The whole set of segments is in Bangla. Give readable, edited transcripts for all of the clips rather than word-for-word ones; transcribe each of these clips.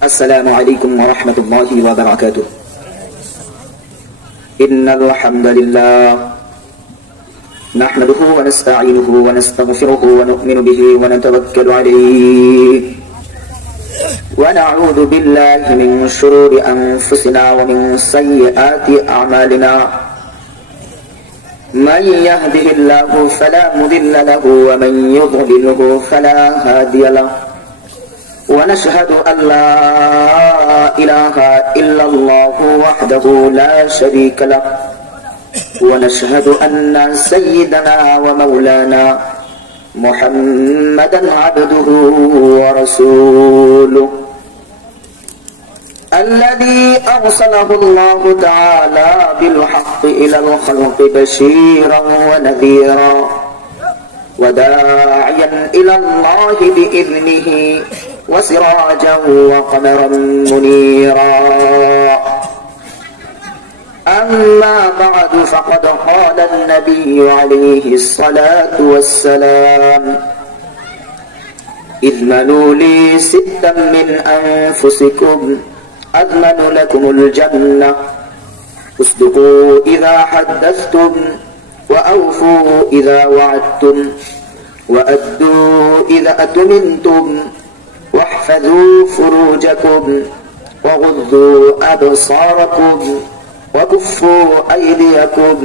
السلام عليكم ورحمة الله وبركاته. إن الحمد لله نحمده ونستعينه ونستغفره ونؤمن به ونتوكل عليه ونعوذ بالله من شرور أنفسنا ومن سيئات أعمالنا. من يهده الله فلا مضل له ومن يضلله فلا هادي له. ونشهد أن لا إله إلا الله وحده لا شريك له. ونشهد أن سيدنا ومولانا محمدا عبده ورسوله الذي أرسله الله تعالى بالحق إلى الخلق بشيرا ونذيرا وداعيا إلى الله بإذنه وسراجا وقمرا منيرا. أما بعد فقد قال النبي عليه الصلاة والسلام: اضمنوا لي ستا من أنفسكم أضمن لكم الجنة. اصدقوا إذا حدثتم وأوفوا إذا وعدتم وأدوا إذا أتمنتم واحفظوا فروجكم وغضوا أبصاركم وكفوا أيديكم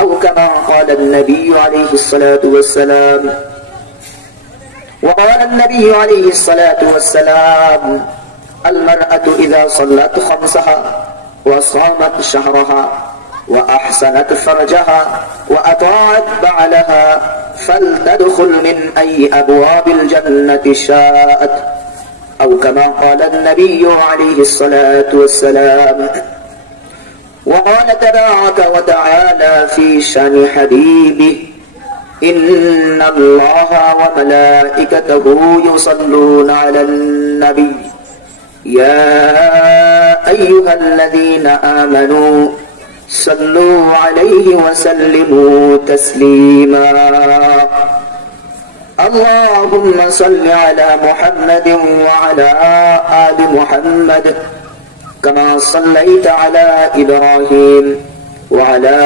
أو كما قال النبي عليه الصلاة والسلام. وقال النبي عليه الصلاة والسلام: المرأة إذا صلت خمسها وصامت شهرها وأحسنت فرجها وأطاعت بعلها فلتدخل من أي أبواب الجنة شاءت أو كما قال النبي عليه الصلاة والسلام. وقال تبارك وتعالى في شأن حبيبه: إن الله وملائكته يصلون على النبي يا أيها الذين آمنوا صلوا عليه وسلموا تسليما. اللهم صل على محمد وعلى آل محمد كما صليت على إبراهيم وعلى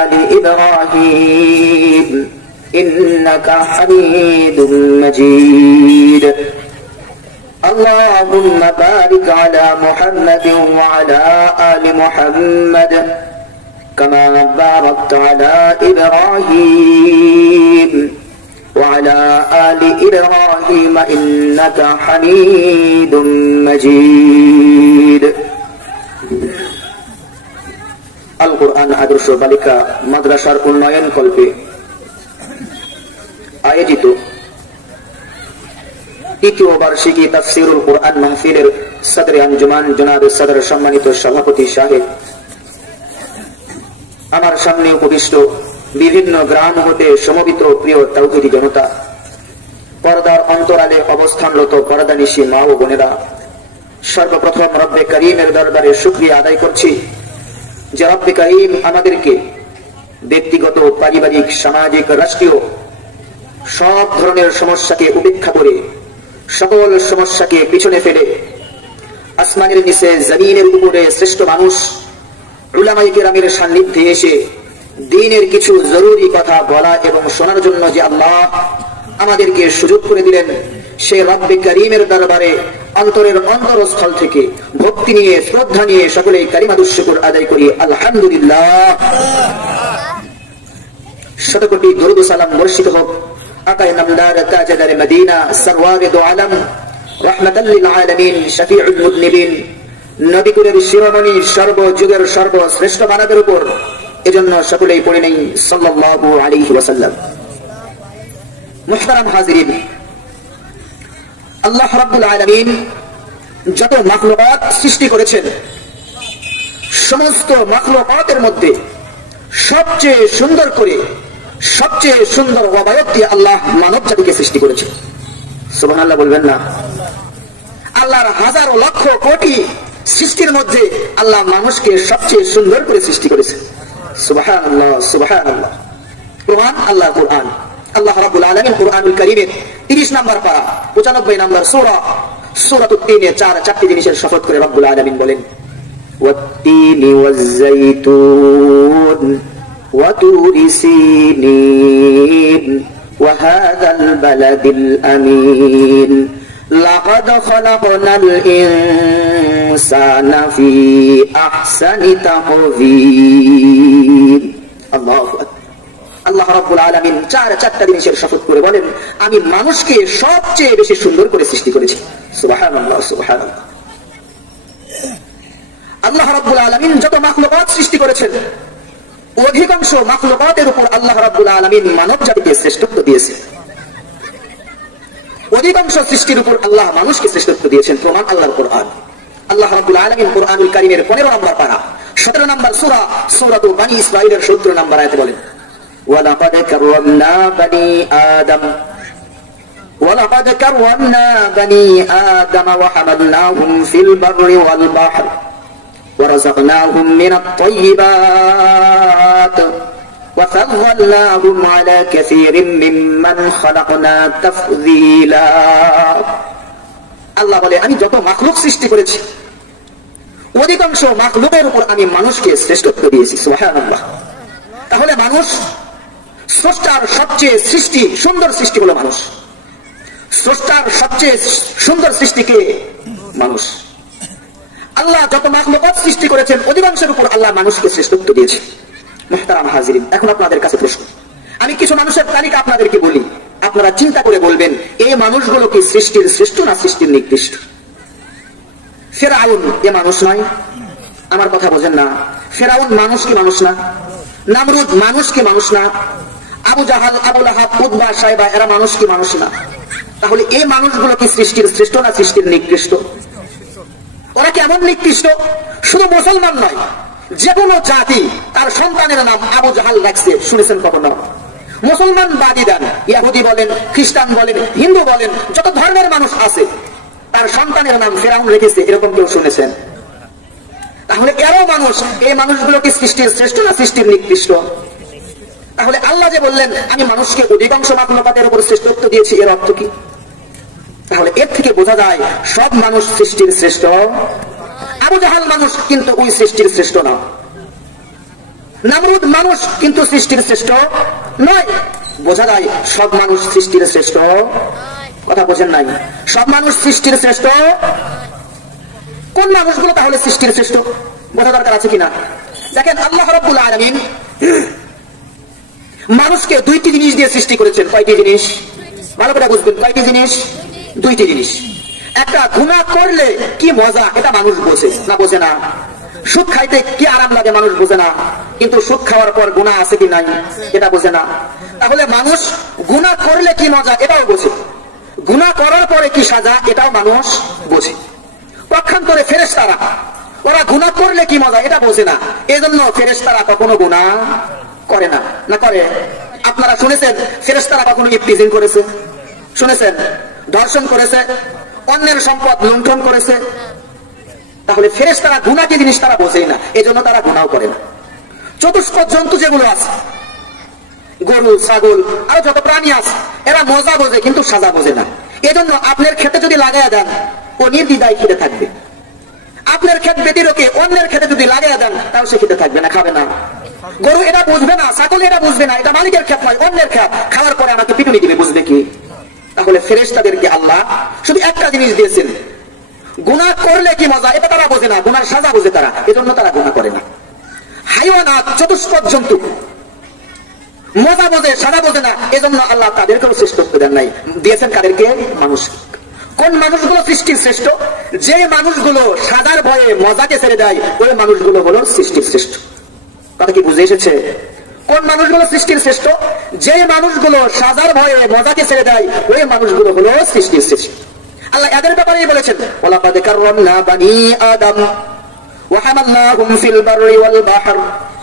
آل إبراهيم إنك حميد مجيد. اللهم بارك على محمد وعلى آل محمد كما باركت على إبراهيم وعلى آل إبراهيم إنك حميد مجيد. আল কোরআন আদর্শ বালিকা মাদ্রাসার উন্নয়ন কল্পে আয়োজিত তৃতীয় বার্ষিকী তাফসীরুল কোরআন মাহফিলের সদরে আঞ্জুমান জনাব সদর সম্মানিত সভাপতি সাহেব, আমার সামনে উপবিষ্ট বিভিন্ন গ্রাম হতে সমবেত প্রিয় তাওহীদি জনতা, পর্দার অন্তরালে অবস্থানরত পর্দানিশী মা ও বোনেরা, সর্বপ্রথম রব্বে করিমের দরবারে শুকরিয়া আদায় করছি যে রব্বে করিম আমাদেরকে ব্যক্তিগত, পারিবারিক, সামাজিক, রাষ্ট্রীয় সব ধরনের সমস্যাকে উপেক্ষা করে, সকল সমস্যাকে পিছনে ফেলে আসমানের নিচে জমিনের উপরে শ্রেষ্ঠ মানুষ উলামায়ে কেরামের সান্নিধ্যে এসে দ্বীনের কিছু জরুরি কথা বলা এবং শোনার জন্য যে আল্লাহ আমাদেরকে সুযোগ করে দিলেন, সে রব্বে করিমের দরবারে অন্তরের অন্তরস্থল থেকে ভক্তি নিয়ে, শ্রদ্ধা নিয়ে সকলেই কালিমাতুশ শুকর আদায় করি আলহামদুলিল্লাহ। শতকোটি দরুদ ও সালাম বর্ষিত হোক আকায়ে নামদার তাজদার মদিনা সরওয়ারে দো আলম রাহমাতাল লিল আলামিন শফিউল মুযনিবিন নবী কুলের শিরোমণি সর্বযুগের সর্বশ্রেষ্ঠ মানবের উপর। এজন্য সকলেই পড়ে নেই সাল্লাল্লাহু আলাইহি ওয়াসাল্লাম। মুহতারাম হাজিরিন, আল্লাহ রাব্বুল আলামিন যত মাখলুকাত সৃষ্টি করেছেন, সমস্ত মাখলুকাতের মধ্যে সবচেয়ে সুন্দর করে, সবচেয়ে সুন্দর অবয়ব দিয়ে আল্লাহ মানব জাতিকে সৃষ্টি করেছেন। সুবহানাল্লাহ বলবেন না? আল্লাহর হাজারো লক্ষ কোটি সৃষ্টির মধ্যে আল্লাহ মানুষকে সবচেয়ে সুন্দর করে সৃষ্টি করেছেন। সুবহানাল্লাহ, সুবহানাল্লাহ। কোরআন, আল্লাহ কোরআন, আল্লাহ রাব্বুল আলামিন কোরআনুল কারীমের 30 নম্বর পারা 95 নম্বর সূরা সূরাতুত তিনে চারটি জিনিসের শপথ করে রব্বুল আলামিন বলেন, ওয়াত-তিনি ওয়াজ-যাইতুন ওয়া তুরি সিনিন ওয়া হাযাল বালাদিল আমিন লাকাদ খালাকনাল ইনসানা ফি আহসানি তাকওয়িম। আল্লাহু আকবার। আল্লাহ রাব্বুল আলামিন চারটা জিনিসের শপথ করে বলেন, আমি মানুষকে সবচেয়ে বেশি সুন্দর করে সৃষ্টি করেছি। সুবহানাল্লাহ, সুবহানাল্লাহ। আল্লাহ রাব্বুল আলামিন যত মাখলুকাত সৃষ্টি করেছেন, অধিকাংশ মাখলুকাতের উপর আল্লাহ রাব্বুল আলামিন মানব জাতিকে শ্রেষ্ঠত্ব দিয়েছেন। অধিকাংশ সৃষ্টির উপর আল্লাহ মানুষকে শ্রেষ্ঠত্ব দিয়েছেন। প্রমাণ আল্লাহর কোরআন। আল্লাহ রাব্বুল আলামিন কোরআনুল কারীমের 15 নম্বর পারা 17 নম্বর সূরা সূরাতু বনী ইসরাঈলের 17 নম্বর আয়াতে বলেন, ওয়ালাকাদ কাররামনা বনী আদম ওয়ালাকাদ কাররামনা বনী আদম ওয়া হামালনাহুম ফিল বাররি ওয়াল বাহর ورزقناهم من الطيبات وفضلناهم على كثير ممن خلقنا تفضيلا। আল্লাহ বলে, আমি যত মাখলুক সৃষ্টি করেছি, অধিকাংশ মাখলুকের উপর আমি মানুষকে শ্রেষ্ঠত্ব দিয়েছি। সুবহানাল্লাহ। তাহলে মানুষ স্রষ্টার সবচেয়ে সুন্দর সৃষ্টি হলো মানুষ। স্রষ্টার সবচেয়ে সুন্দর সৃষ্টিকে মানুষ। আল্লাহ যত মাখলুকাত সৃষ্টি করেছেন, অধিকাংশের উপর আল্লাহ মানুষকে শ্রেষ্ঠত্ব দিয়েছে। মুহতারাম হাজিরিন, এখন আপনাদের কাছে প্রশ্ন, আমি কিছু মানুষের তালিকা আপনাদেরকে বলি, আপনারা চিন্তা করে বলবেন এই মানুষগুলো কি সৃষ্টির শ্রেষ্ঠ না সৃষ্টির নিকৃষ্ট? ফেরাউন এ মানুষ নয়? আমার কথা বোঝেন না? ফেরাউন মানুষ কি মানুষ না? নামরুদ মানুষ কি মানুষ না? আবু জাহাল, আবু লাহাব, উতবা, সাইবা এরা মানুষ কি মানুষ না? তাহলে এই মানুষগুলো কি সৃষ্টির শ্রেষ্ঠ না সৃষ্টির নিকৃষ্ট? ওরা কেমন নিকৃষ্ট? শুধু মুসলমান নয়, যে কোনো জাতি তার সন্তানের নাম আবু জাহাল রাখছে, শুনেছেন কখনো? মুসলমান বাদী দেন, ইহুদি বলেন, খ্রিস্টান বলেন, হিন্দু বলেন, যত ধর্মের মানুষ আছে তার সন্তানের নাম ফেরাউন রেখেছে, এরকম কেউ শুনেছেন? তাহলে এরাও মানুষ। এই মানুষগুলো কি সৃষ্টির শ্রেষ্ঠ না সৃষ্টির নিকৃষ্ট? তাহলে আল্লাহ যে বললেন আমি মানুষকে অধিকাংশ মাখলুকাতের উপর শ্রেষ্ঠত্ব দিয়েছি, এর অর্থ কি? তাহলে এর থেকে বোঝা যায় সব মানুষ সৃষ্টির শ্রেষ্ঠ। আবু জাহাল মানুষ কিন্তু ওই সৃষ্টির শ্রেষ্ঠ না। নামরুদ মানুষ কিন্তু সৃষ্টির শ্রেষ্ঠ নয়। বোঝা যায় সব মানুষ সৃষ্টির শ্রেষ্ঠ। কথা বোঝেন নাই? সব মানুষ সৃষ্টির শ্রেষ্ঠ। কোন মানুষগুলো তাহলে সৃষ্টির শ্রেষ্ঠ বোঝা দরকার আছে কিনা? দেখেন, আল্লাহ রাব্বুল আলামিন মানুষকে দুইটি জিনিস দিয়ে সৃষ্টি করেছেন। কয়টি জিনিস? ভালো করে বুঝবেন। কয়টি জিনিস? দুইটি জিনিস। একটা, গুনাহ করলে কি মজা এটা মানুষ বোঝে না? বোঝে না। সুদ খাইতে কি আরাম লাগে মানুষ বোঝে না, কিন্তু সুদ খাওয়ার পর গুনাহ আছে কি নাই এটা বোঝে না। তাহলে মানুষ গুনাহ করলে কি মজা এটাও বোঝে, গুনাহ করার পরে কি সাজা এটাও মানুষ বোঝে। পক্ষান্তরে ফেরেশতারা, ওরা গুনাহ করলে কি মজা এটা বোঝে না, এজন্য ফেরেশতারা কখনো গুনাহ করে না। না করে? আপনারা শুনেছেন ফেরেশতারা কখনো ইফতিজিং করেছে? শুনেছেন? ধর্ষণ করেছে, অন্যের সম্পদ লুণ্ঠন করেছে? তাহলে ফেরেশতারা গুনাহ কি জিনিস তারা বোঝেই না, এজন্য তারা গুনাহ করে না। চতুষ্পদ জন্তু যেগুলো আছে, গরু, ছাগল, আরো যত প্রাণী আছে, এরা মজা বোঝে কিন্তু সাজা বোঝে না। এজন্য আপনার ক্ষেতে যদি লাগাইয়া দেন, ও নির্দ্বিধায় খেতে থাকবে। আপনার ক্ষেত ব্যতিরকে অন্যের ক্ষেতে যদি লাগাইয়া দেন, তাও সে খেতে থাকবে না, খাবে না। গরু এটা বুঝবে না, ছাগল এটা বুঝবে না, এটা মালিকের ক্ষেত নয়, অন্যের ক্ষেত, খাওয়ার পরে আমাকে পিটুনি দিবে, বুঝবে কি? তাহলে ফেরেশতাদেরকে আল্লাহ শুধু একটা জিনিস দিয়েছেন, গুনাহ করলে কি মজা এটা তারা বোঝে না, গুনার সাজা বোঝে তারা, এজন্য তারা গুনাহ করে না। হাইওয়ানাত, চতুষ্পদ জন্তু মজা বোঝে, সাজা বোঝে না, এজন্য আল্লাহ তাদেরকেও শ্রেষ্ঠত্ব দেন নাই, দিয়েছেন কাদেরকে? মানুষ। কোন মানুষগুলো সৃষ্টির শ্রেষ্ঠ? যে মানুষগুলো সাজার ভয়ে মজাকে ছেড়ে দেয়, ওই মানুষগুলো হলো সৃষ্টির শ্রেষ্ঠ। কথা কি বুঝে এসেছে? কোন মানুষগুলো সৃষ্টির শ্রেষ্ঠ? যে মানুষগুলো সাজার ভয়ে মজাকে ছেড়ে দেয়, ওই মানুষগুলো হলো সৃষ্টির শ্রেষ্ঠ। আল্লাহ এদের ব্যাপারেই বলেছেন, ওয়ালাকাদ কাররামনা বনী আদম ওয়া হামালনাহুম ফিল বাররি ওয়াল বাহর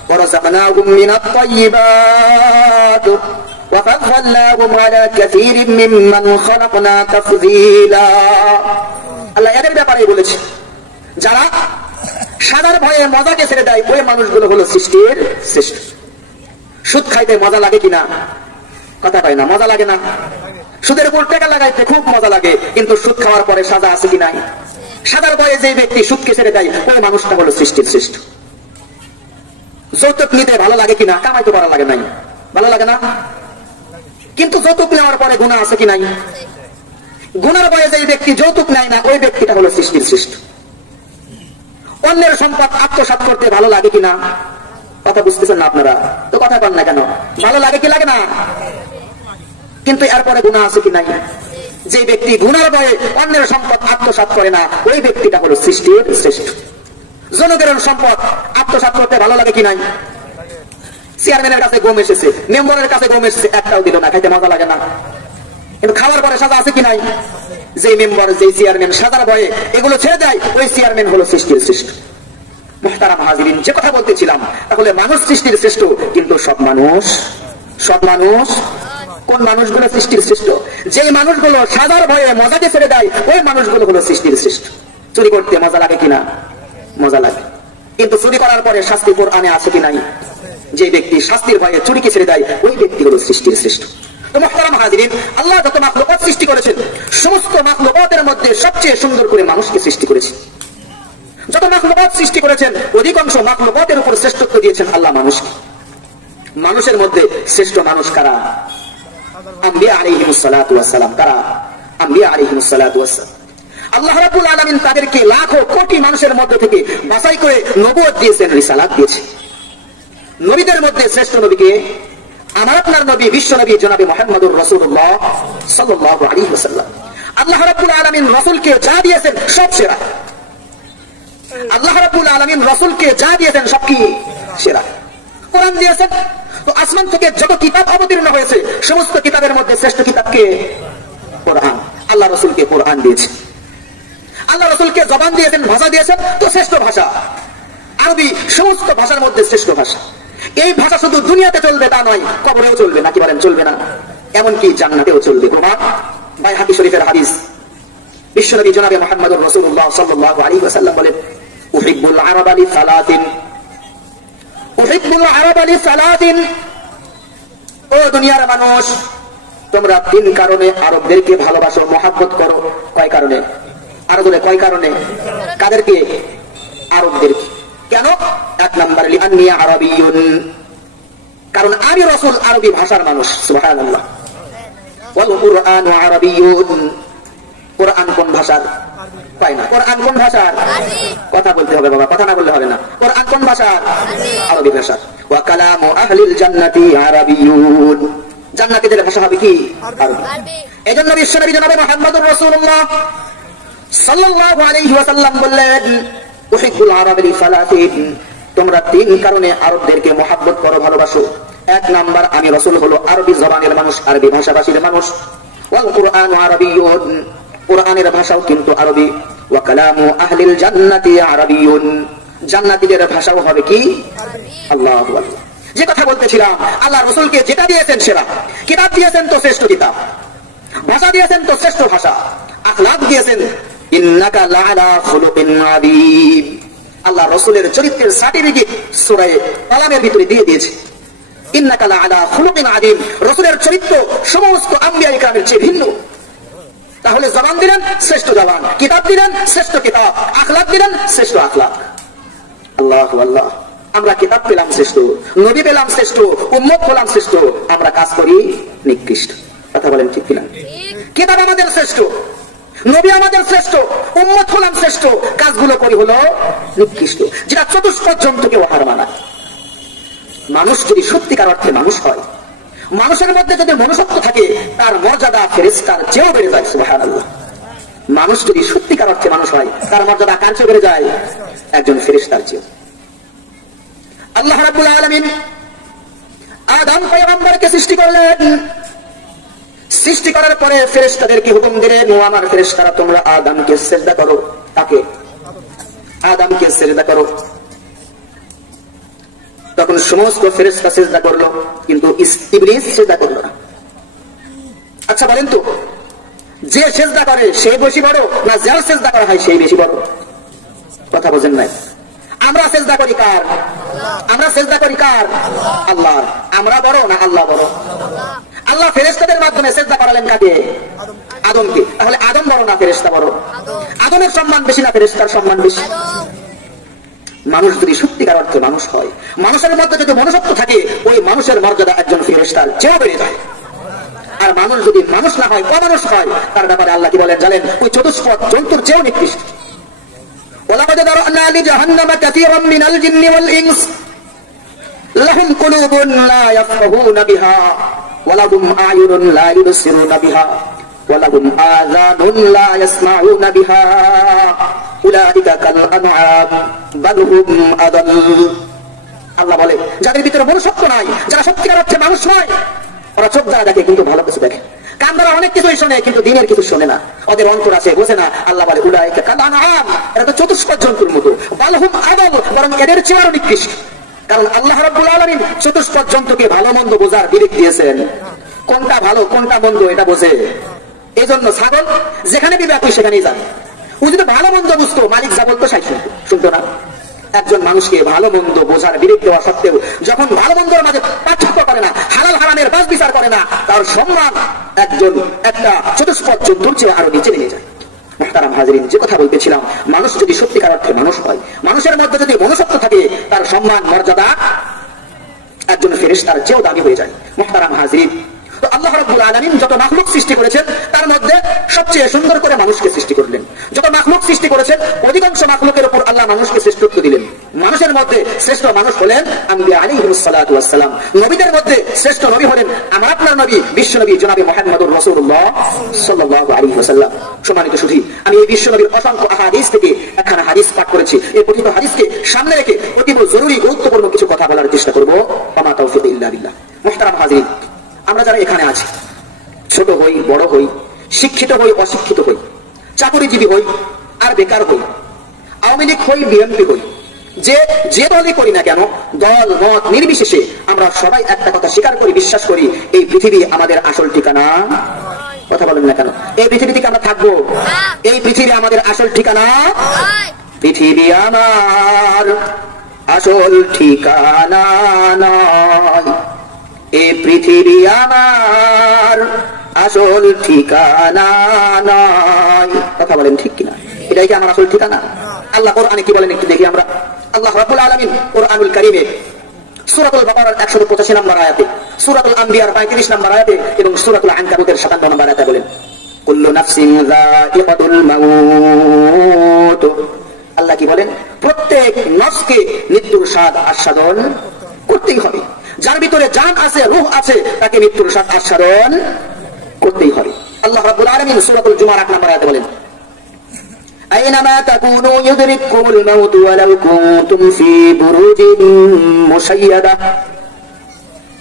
ওয়া রাযাকনাহুম মিনাত তাইয়্যিবাত ওয়া ফাদদালনাহুম আলা কাসীরিম মিম্মান খালাকনা তাফদীলা। আল্লাহ এদের ব্যাপারেই বলেছেন, যারা সাজার ভয়ে মজাকে ছেড়ে দেয়, ওই মানুষগুলো হলো সৃষ্টির শ্রেষ্ঠ। সুদ খাইতে মজা লাগে কিনা? কথা কয় না, মজা লাগে না? সুদের উপর টাকা লাগাইতে খুব মজা লাগে, কিন্তু সুদ খাওয়ার পরে সাজা আছে কি নাই? সাজার পরে যে ব্যক্তি সুদকে ছেড়ে দেয় ওই মানুষটা হলো সৃষ্টির শ্রেষ্ঠ। যৌতুক নিতে ভালো লাগে কিনা? কামাই তো করা লাগে নাই, ভালো লাগে না? কিন্তু যৌতুক নেওয়ার পরে গুনাহ আছে কি নাই? গুনার বয়ে যে ব্যক্তি যৌতুক নেয় না ওই ব্যক্তিটা হলো সৃষ্টির শ্রেষ্ঠ। অন্যের সম্পদ আত্মসাৎ করতে ভালো লাগে কিনা? কথা বুঝতেছেন না আপনারা? তো কথা বল না কেন? ভালো লাগে কি লাগে না? কিন্তু এরপরে গুনাহ আছে কি নাই? যে ব্যক্তি গুনার বয়ে অন্যের সম্পদ আত্মসাৎ করে না ওই ব্যক্তিটা হলো সৃষ্টির শ্রেষ্ঠ। জনগণের সম্পদ আত্মসাৎ করতে ভালো লাগে কি নাই? চেয়ারম্যানের কাছে গম এসেছে, মেম্বারের কাছে গম এসেছে, একটাও দিল না, খাইতে মজা লাগে না? কিন্তু খাওয়ার পরে সাজা আছে কি নাই? যে মেম্বার যে চেয়ারম্যান সাজার ভয়ে এগুলো ছেড়ে দেয় ওই চেয়ারম্যান হলো সৃষ্টির শ্রেষ্ঠ। মুহতারাম হাজিরিন, যে কথা বলতেছিলাম, তাহলে মানুষ সৃষ্টির শ্রেষ্ঠ, কিন্তু সব মানুষ কোন মানুষগুলো সৃষ্টির শ্রেষ্ঠ? যে মানুষগুলো সাজার ভয়ে মজাকে ছেড়ে দেয় ওই মানুষগুলো হলো সৃষ্টির শ্রেষ্ঠ। চুরি করতে মজা লাগে কিনা? মজা লাগে, কিন্তু চুরি করার পরে শাস্তি কোরআনে আছে কি নাই? যে ব্যক্তি শাস্তির ভয়ে চুরিকে ছেড়ে দেয় ওই ব্যক্তি হলো সৃষ্টির শ্রেষ্ঠ। তো মুহতারাম হাজিরিন, আল্লাহ যত মাখলুকাত সৃষ্টি করেছেন সমস্ত মাখলুকাতের মধ্যে সবচেয়ে সুন্দর করে মানুষকে সৃষ্টি করেছেন। যত মাখলুকাত সৃষ্টি করেছেন অধিকাংশ মাখলুকাতের উপর শ্রেষ্ঠত্ব দিয়েছেন আল্লাহ মানুষকে। মানুষের মধ্যে শ্রেষ্ঠ মানুষ কারা? আম্বিয়া আলাইহিমুস সালাতু ওয়াস সালাম। কারা? আম্বিয়া আলাইহিমুস সালাতু ওয়াস সালাম। আল্লাহ রাব্বুল আলামিন তাদেরকে লাখো কোটি মানুষের মধ্যে থেকে বাছাই করে নবুয়ত দিয়েছেন, রিসালাত দিয়েছেন। নবীদের মধ্যে শ্রেষ্ঠ নবীকে আমার আপনার নবী বিশ্ব নবী জনাবে মুহাম্মদুর রাসূলুল্লাহ সাল্লাল্লাহু আলাইহি ওয়াসাল্লাম। আল্লাহ রাব্বুল আলামিন রাসূলকে যা দিয়েছেন সব সেরা। আল্লাহ রাব্বুল আলামিন রাসূলকে যা দিয়েছেন সব কি? সেরা। কোরআন দিয়েছেন, তো আসমান থেকে যত কিতাব অবতীর্ণ হয়েছে সমস্ত কিতাবের মধ্যে শ্রেষ্ঠ কিতাবকে? কোরআন। আল্লাহ রাসূলকে কোরআন দিয়েছেন। আল্লাহ রাসূলকে জবান দিয়েছেন, ভাষা দিয়েছেন, তো শ্রেষ্ঠ ভাষা আরবি, সমস্ত ভাষার মধ্যে শ্রেষ্ঠ ভাষা। এই ভাষা শুধু দুনিয়াতে চলবে তা নয়, কবরেও চলবে, নাকি বলেন? চলবে না, এমনকি জান্নাতেও চলবে। প্রমাণ বাইহাকী শরীফের হাদিস, বিশ্বনবী জনাবে মুহাম্মদুর রাসূলুল্লাহ সাল্লাল্লাহু আলাইহি ওয়াসাল্লাম বলেন, উহিব্বুল আরাবা লিসালাতিন, উহিব্বুল আরাবা লিসালাতিন। ও দুনিয়ার মানুষ, তোমরা তিন কারণে আরবদেরকে ভালোবাসো, মহব্বত করো। কয় কারণে? আরো জোরে, কয় কারণে? কাদেরকে? আরবদেরকে। কেন? এক নম্বর, লিআন্নী আরাবিয়্যুন, কারণ আমি রাসূল আরবি ভাষার মানুষ। সুবহানাল্লাহ। ওয়াল কুরআনু আরাবিয়্যুন, কোরআন কোন ভাষার? পাই না। কোরআন কোন ভাষার? কথা বলতে হবে বাবা, কথা না বললে হবে না। কোরআন কোন ভাষার? আরবি ভাষার। ওয়া কালামু আহলিল জান্নাতি আরাবিয়্যুন, জান্নাতীদের ভাষা হবে কি? আরবি। এজন্য বিশ্বনবী জনাবে মুহাম্মদুর রাসূলুল্লাহ সাল্লাল্লাহু আলাইহি ওয়াসাল্লাম বললেন, উহিব্বুল আরাবা লিসালাতিন, তোমরা তিন কারণে আরবদেরকে মহব্বত করো, ভালোবাসো। এক নাম্বার, আমি রাসূল হলো আরবি জবানের মানুষ, আরবি ভাষাভাষীর মানুষ। ওয়াল কুরআনু আরাবিয়্যুন, কোরআনের ভাষাও কিন্তু আরবি। ওয়া কালামু আহলিল জান্নাতি আরাবিয়্যুন, জান্নাতীদের ভাষাও হবে কি? আল্লাহু আকবার। যে কথা বলতেছিলাম, আল্লাহ রাসূলকে যেটা দিয়েছেন সেরা। কিতাব দিয়েছেন তো শ্রেষ্ঠ কিতাব, ভাষা দিয়েছেন তো শ্রেষ্ঠ ভাষা, আখলাক দিয়েছেন। ইন্নাকা লাআলা খুলুকিন আযীম, আল্লাহ রাসূলের চরিত্রের সার্টিফিকেট সূরা কালামের ভিতরে দিয়ে দিয়েছে। ইন্নাকা লাআলা খুলুকিন আযীম, রাসূলের চরিত্র সমস্ত আম্বিয়া ইকরামের চেয়ে ভিন্ন। তাহলে জবান দিলেন শ্রেষ্ঠ জবান, কিতাব দিলেন শ্রেষ্ঠ কিতাব, আখলাক দিলেন শ্রেষ্ঠ আখলাক। আল্লাহু আল্লাহ। আমরা কিতাব পেলাম শ্রেষ্ঠ, নবী পেলাম শ্রেষ্ঠ, উম্মত হলাম শ্রেষ্ঠ, আমরা কাজ করি নিকৃষ্ট। কথা বলেন ঠিক কিনা? কিতাব আমাদের শ্রেষ্ঠ, নবী আমাদের শ্রেষ্ঠ, উম্মত হলাম শ্রেষ্ঠ, কাজগুলো করি হলো নিকৃষ্ট, যেটা চতুষ্পদ জন্তুকে হার মানায়। মানুষ যদি সত্যিকার অর্থে মানুষ হয়, মানুষের মধ্যে যদি মনুষ্যত্ব থাকে, তার মর্যাদা ফেরেশতার চেয়েও বেড়ে যায়। সুবহানাল্লাহ। মানুষ যদি সত্যিকার অর্থে মানুষ হয়, তার মর্যাদা কার চেয়ে বেড়ে যায়? একজন ফেরেশতার চেয়ে। আল্লাহ রাব্বুল আলামিন আদম পয়গম্বরকে সৃষ্টি করলেন। সৃষ্টি করার পরে ফেরেশতাদেরকে হুকুম দিলেন, ও আমার ফেরেশতারা, তোমরা আদমকে সিজদা করো। তাকে? আদমকে সিজদা করো। তখন সমস্ত ফেরেশতা সিজদা করলো, কিন্তু ইবলিস সিজদা করলো না। আচ্ছা বলেন তো, যে সিজদা করে সে বেশি বড়, না যার সিজদা করা হয় সেই বেশি বড়? কথা বোঝেন নাই? আমরা সিজদা করি কার? আমরা সিজদা করি কার? আল্লাহর। আমরা বড় না আল্লাহ বড়? আল্লাহ ফেরেশতাদের মাধ্যমে সিজদা করালেন কাকে? আদমকে। তাহলে আদম বড় না ফেরেশতা বড়? আদমের সম্মান বেশি না ফেরেশতার সম্মান বেশি? মানুষ যদি সত্যিকার অর্থে মানুষ হয়, মানুষের মধ্যে যদি মনুষ্যত্ব থাকে, ওই মানুষের মর্যাদা একজন ফেরেশতার চেয়েও বেড়ে যায়। আর মানুষ যদি মানুষ না হয়, অমানুষ হয়, তার ব্যাপারে আল্লাহ কি বলেন জানেন? ওই চতুষ্পদ জন্তুর চেয়েও নিকৃষ্ট। ওয়ালাকাদ যারানা লিজাহান্নামা কাসীরাম মিনাল জিন্নি ওয়াল ইনস লাহুম কুলুবুন লা ইয়াফকাহুনা বিহা ওয়া লাহুম আ'য়ুনুন লা ইবসিরুনা বিহা ওয়া লাহুম আযানুন লা ইয়াসমাউনা বিহা উলাইকা কাল আনআম বাল হুম আদাল। আল্লাহ বলে যাদের ভিতরে মনুষ্যত্ব নাই, যারা সত্যিকার অর্থে মানুষ নয়, ওরা চোখ দ্বারা দেখে কিন্তু ভালো কিছু দেখে, কান দ্বারা অনেক কিছুই শোনে কিন্তু দিনের কিছু শোনে না, ওদের অন্তর আছে বোঝে না। আল্লাহ বলে উলাইকা কাল আনআম, এরা তো চতুষ্পদ জন্তুর মতো, বাল হুম আদাল, বরং এদের চেয়েও নিকৃষ্ট। কারণ আল্লাহ রাব্বুল আলামিন চতুষ্পদ জন্তুকে ভালো মন্দ বোঝার বিবেক দিয়েছেন, কোনটা ভালো কোনটা মন্দ এটা বোঝে। এই জন্য ছাগল যেখানে দিবে আপনি সেখানেই যান। ও যদি ভালো মন্দ বুঝতো, মালিক যা বলতো সাই শুনতো না। একজন মানুষকে ভালো মন্দ বোঝার বিবেক দেওয়া সত্ত্বেও যখন ভালো মন্দের মাঝে পার্থক্য করে না, হালাল হারামের বাছ বিচার করে না, তার সম্মান একটা চতুষ্পদ জন্তুর চেয়ে আরো নিচে নেমে যায়। মুহতারাম হাজিরিন, যে কথা বলতেছিলাম, মানুষ যদি সত্যিকার অর্থে মানুষ হয়, মানুষের মধ্যে যদি মনুষ্যত্ব থাকে, তার সম্মান মর্যাদা একজন ফেরেশতার চেয়েও দামি হয়ে যায়। মুহতারাম হাজিরিন, তো আল্লাহ রাব্বুল আলামিন যত মাখলুক সৃষ্টি করেছেন, তার মধ্যে সবচেয়ে সুন্দর করে মানুষকে সৃষ্টি করলেন। যত মাখলুক সৃষ্টি করেছেন, অধিকাংশ মাখলুকের উপর আল্লাহ মানুষকে শ্রেষ্ঠত্ব দিলেন। মানুষের মধ্যে শ্রেষ্ঠ মানুষ হলেন আম্বিয়া আলাইহিস সালাতু ওয়াস সালাম। নবীদের মধ্যে শ্রেষ্ঠ নবী হলেন আমার আপনার নবী, বিশ্ব নবী জনাবে মুহাম্মদুর রাসূলুল্লাহ সাল্লাল্লাহু আলাইহি ওয়াসাল্লাম। সম্মানিত সুধী, আমি এই বিশ্ব নবীর অসংখ্য আহাদিস থেকে একখানা হাদিস পাঠ করেছি। এই পঠিত হাদিসকে সামনে রেখে অতীব জরুরি গুরুত্বপূর্ণ কিছু কথা বলার চেষ্টা করব। ওয়া তাওফীক ইল্লা বিল্লাহ। মুহতারাম হাজিরিন, আমরা যারা এখানে আছি, ছোট হই বড় হই, শিক্ষিত হই অশিক্ষিত হই, চাকরিজীবী হই আর বেকার হই, আওয়ামী লীগ হই বিএনপি হই, যে দলই করি না কেন, দল মত নির্বিশেষে আমরা সবাই একটা কথা স্বীকার করি, বিশ্বাস করি, এই পৃথিবী আমাদের আসল ঠিকানা। কথা বলেন না কেন? এই পৃথিবী থেকে আমরা থাকবো, এই পৃথিবী আমাদের আসল ঠিকানা। পৃথিবী আমার আসল ঠিকানা নয়, এই পৃথিবী আমার আসল ঠিকানা নয়। কথা বলেন ঠিক কিনা? এটাই কি আমার আসল ঠিকানা? আল্লাহ কোরআনে কি বলেন একটু দেখি আমরা। আল্লাহ রাব্বুল আলামিন কোরআনুল কারীমে সূরাতুল বাকারার 185 নম্বর আয়াতে, সূরাতুল আম্বিয়ার 35 নম্বর আয়াতে এবং সূরাতুল আনকাবুতের 57 নম্বর আয়াতে বলেন, কুল্লু নাফসিন যায়িকাতুল মাউত। আল্লাহ কি বলেন? প্রত্যেক নফসকে মৃত্যুর স্বাদ আস্বাদন করতেই হবে। যার ভিতরে জান আছে, রূহ আছে, তাকে মৃত্যুর স্বাদ আস্বাদন করতেই হবে। আল্লাহ রাব্বুল আলামিন সূরাতুল জুমার 8 নম্বর আয়াতে বলেন, আইনামা তাকুনু ইউদরিকুমুল মাউত ওয়ালাউ কুনতুম ফি বুরুজিন মুশাইয়াদা।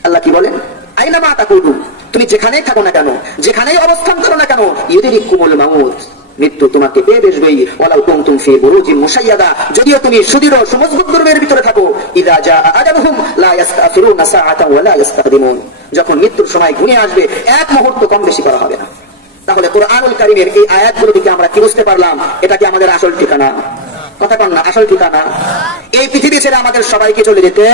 আল্লাহ কি বলেন? আইনামা তাকুনু, তুমি যেখানেই থাকো না কেন, যেখানেই অবস্থান করো না কেন, ইউদরিকুমুল মাউত, মৃত্যু তোমাকে পেয়ে বসবেই। ওয়ালাউ কুনতুম ফি বুরুজিন মুশাইয়াদা, যদিও তুমি সুদৃঢ় সুমজবুত দুর্গের ভিতরে থাকো। ইযা জা আজালুহুম লা ইস্তাখিরুনা সাআতান ওয়া লা ইস্তাকদিমুন, যখন মৃত্যুর সময় ঘনিয়ে আসবে এক মুহূর্ত কম বেশি করা হবে না। তাহলে কোরআনুল কারীমের এই আয়াতগুলো থেকে আমরা কি বুঝতে পারলাম? এটা কি আমাদের আসল ঠিকানা? কথা কন না, আসল ঠিকানা। এই পৃথিবী ছেড়ে আমাদের সবাইকে চলে যেতে,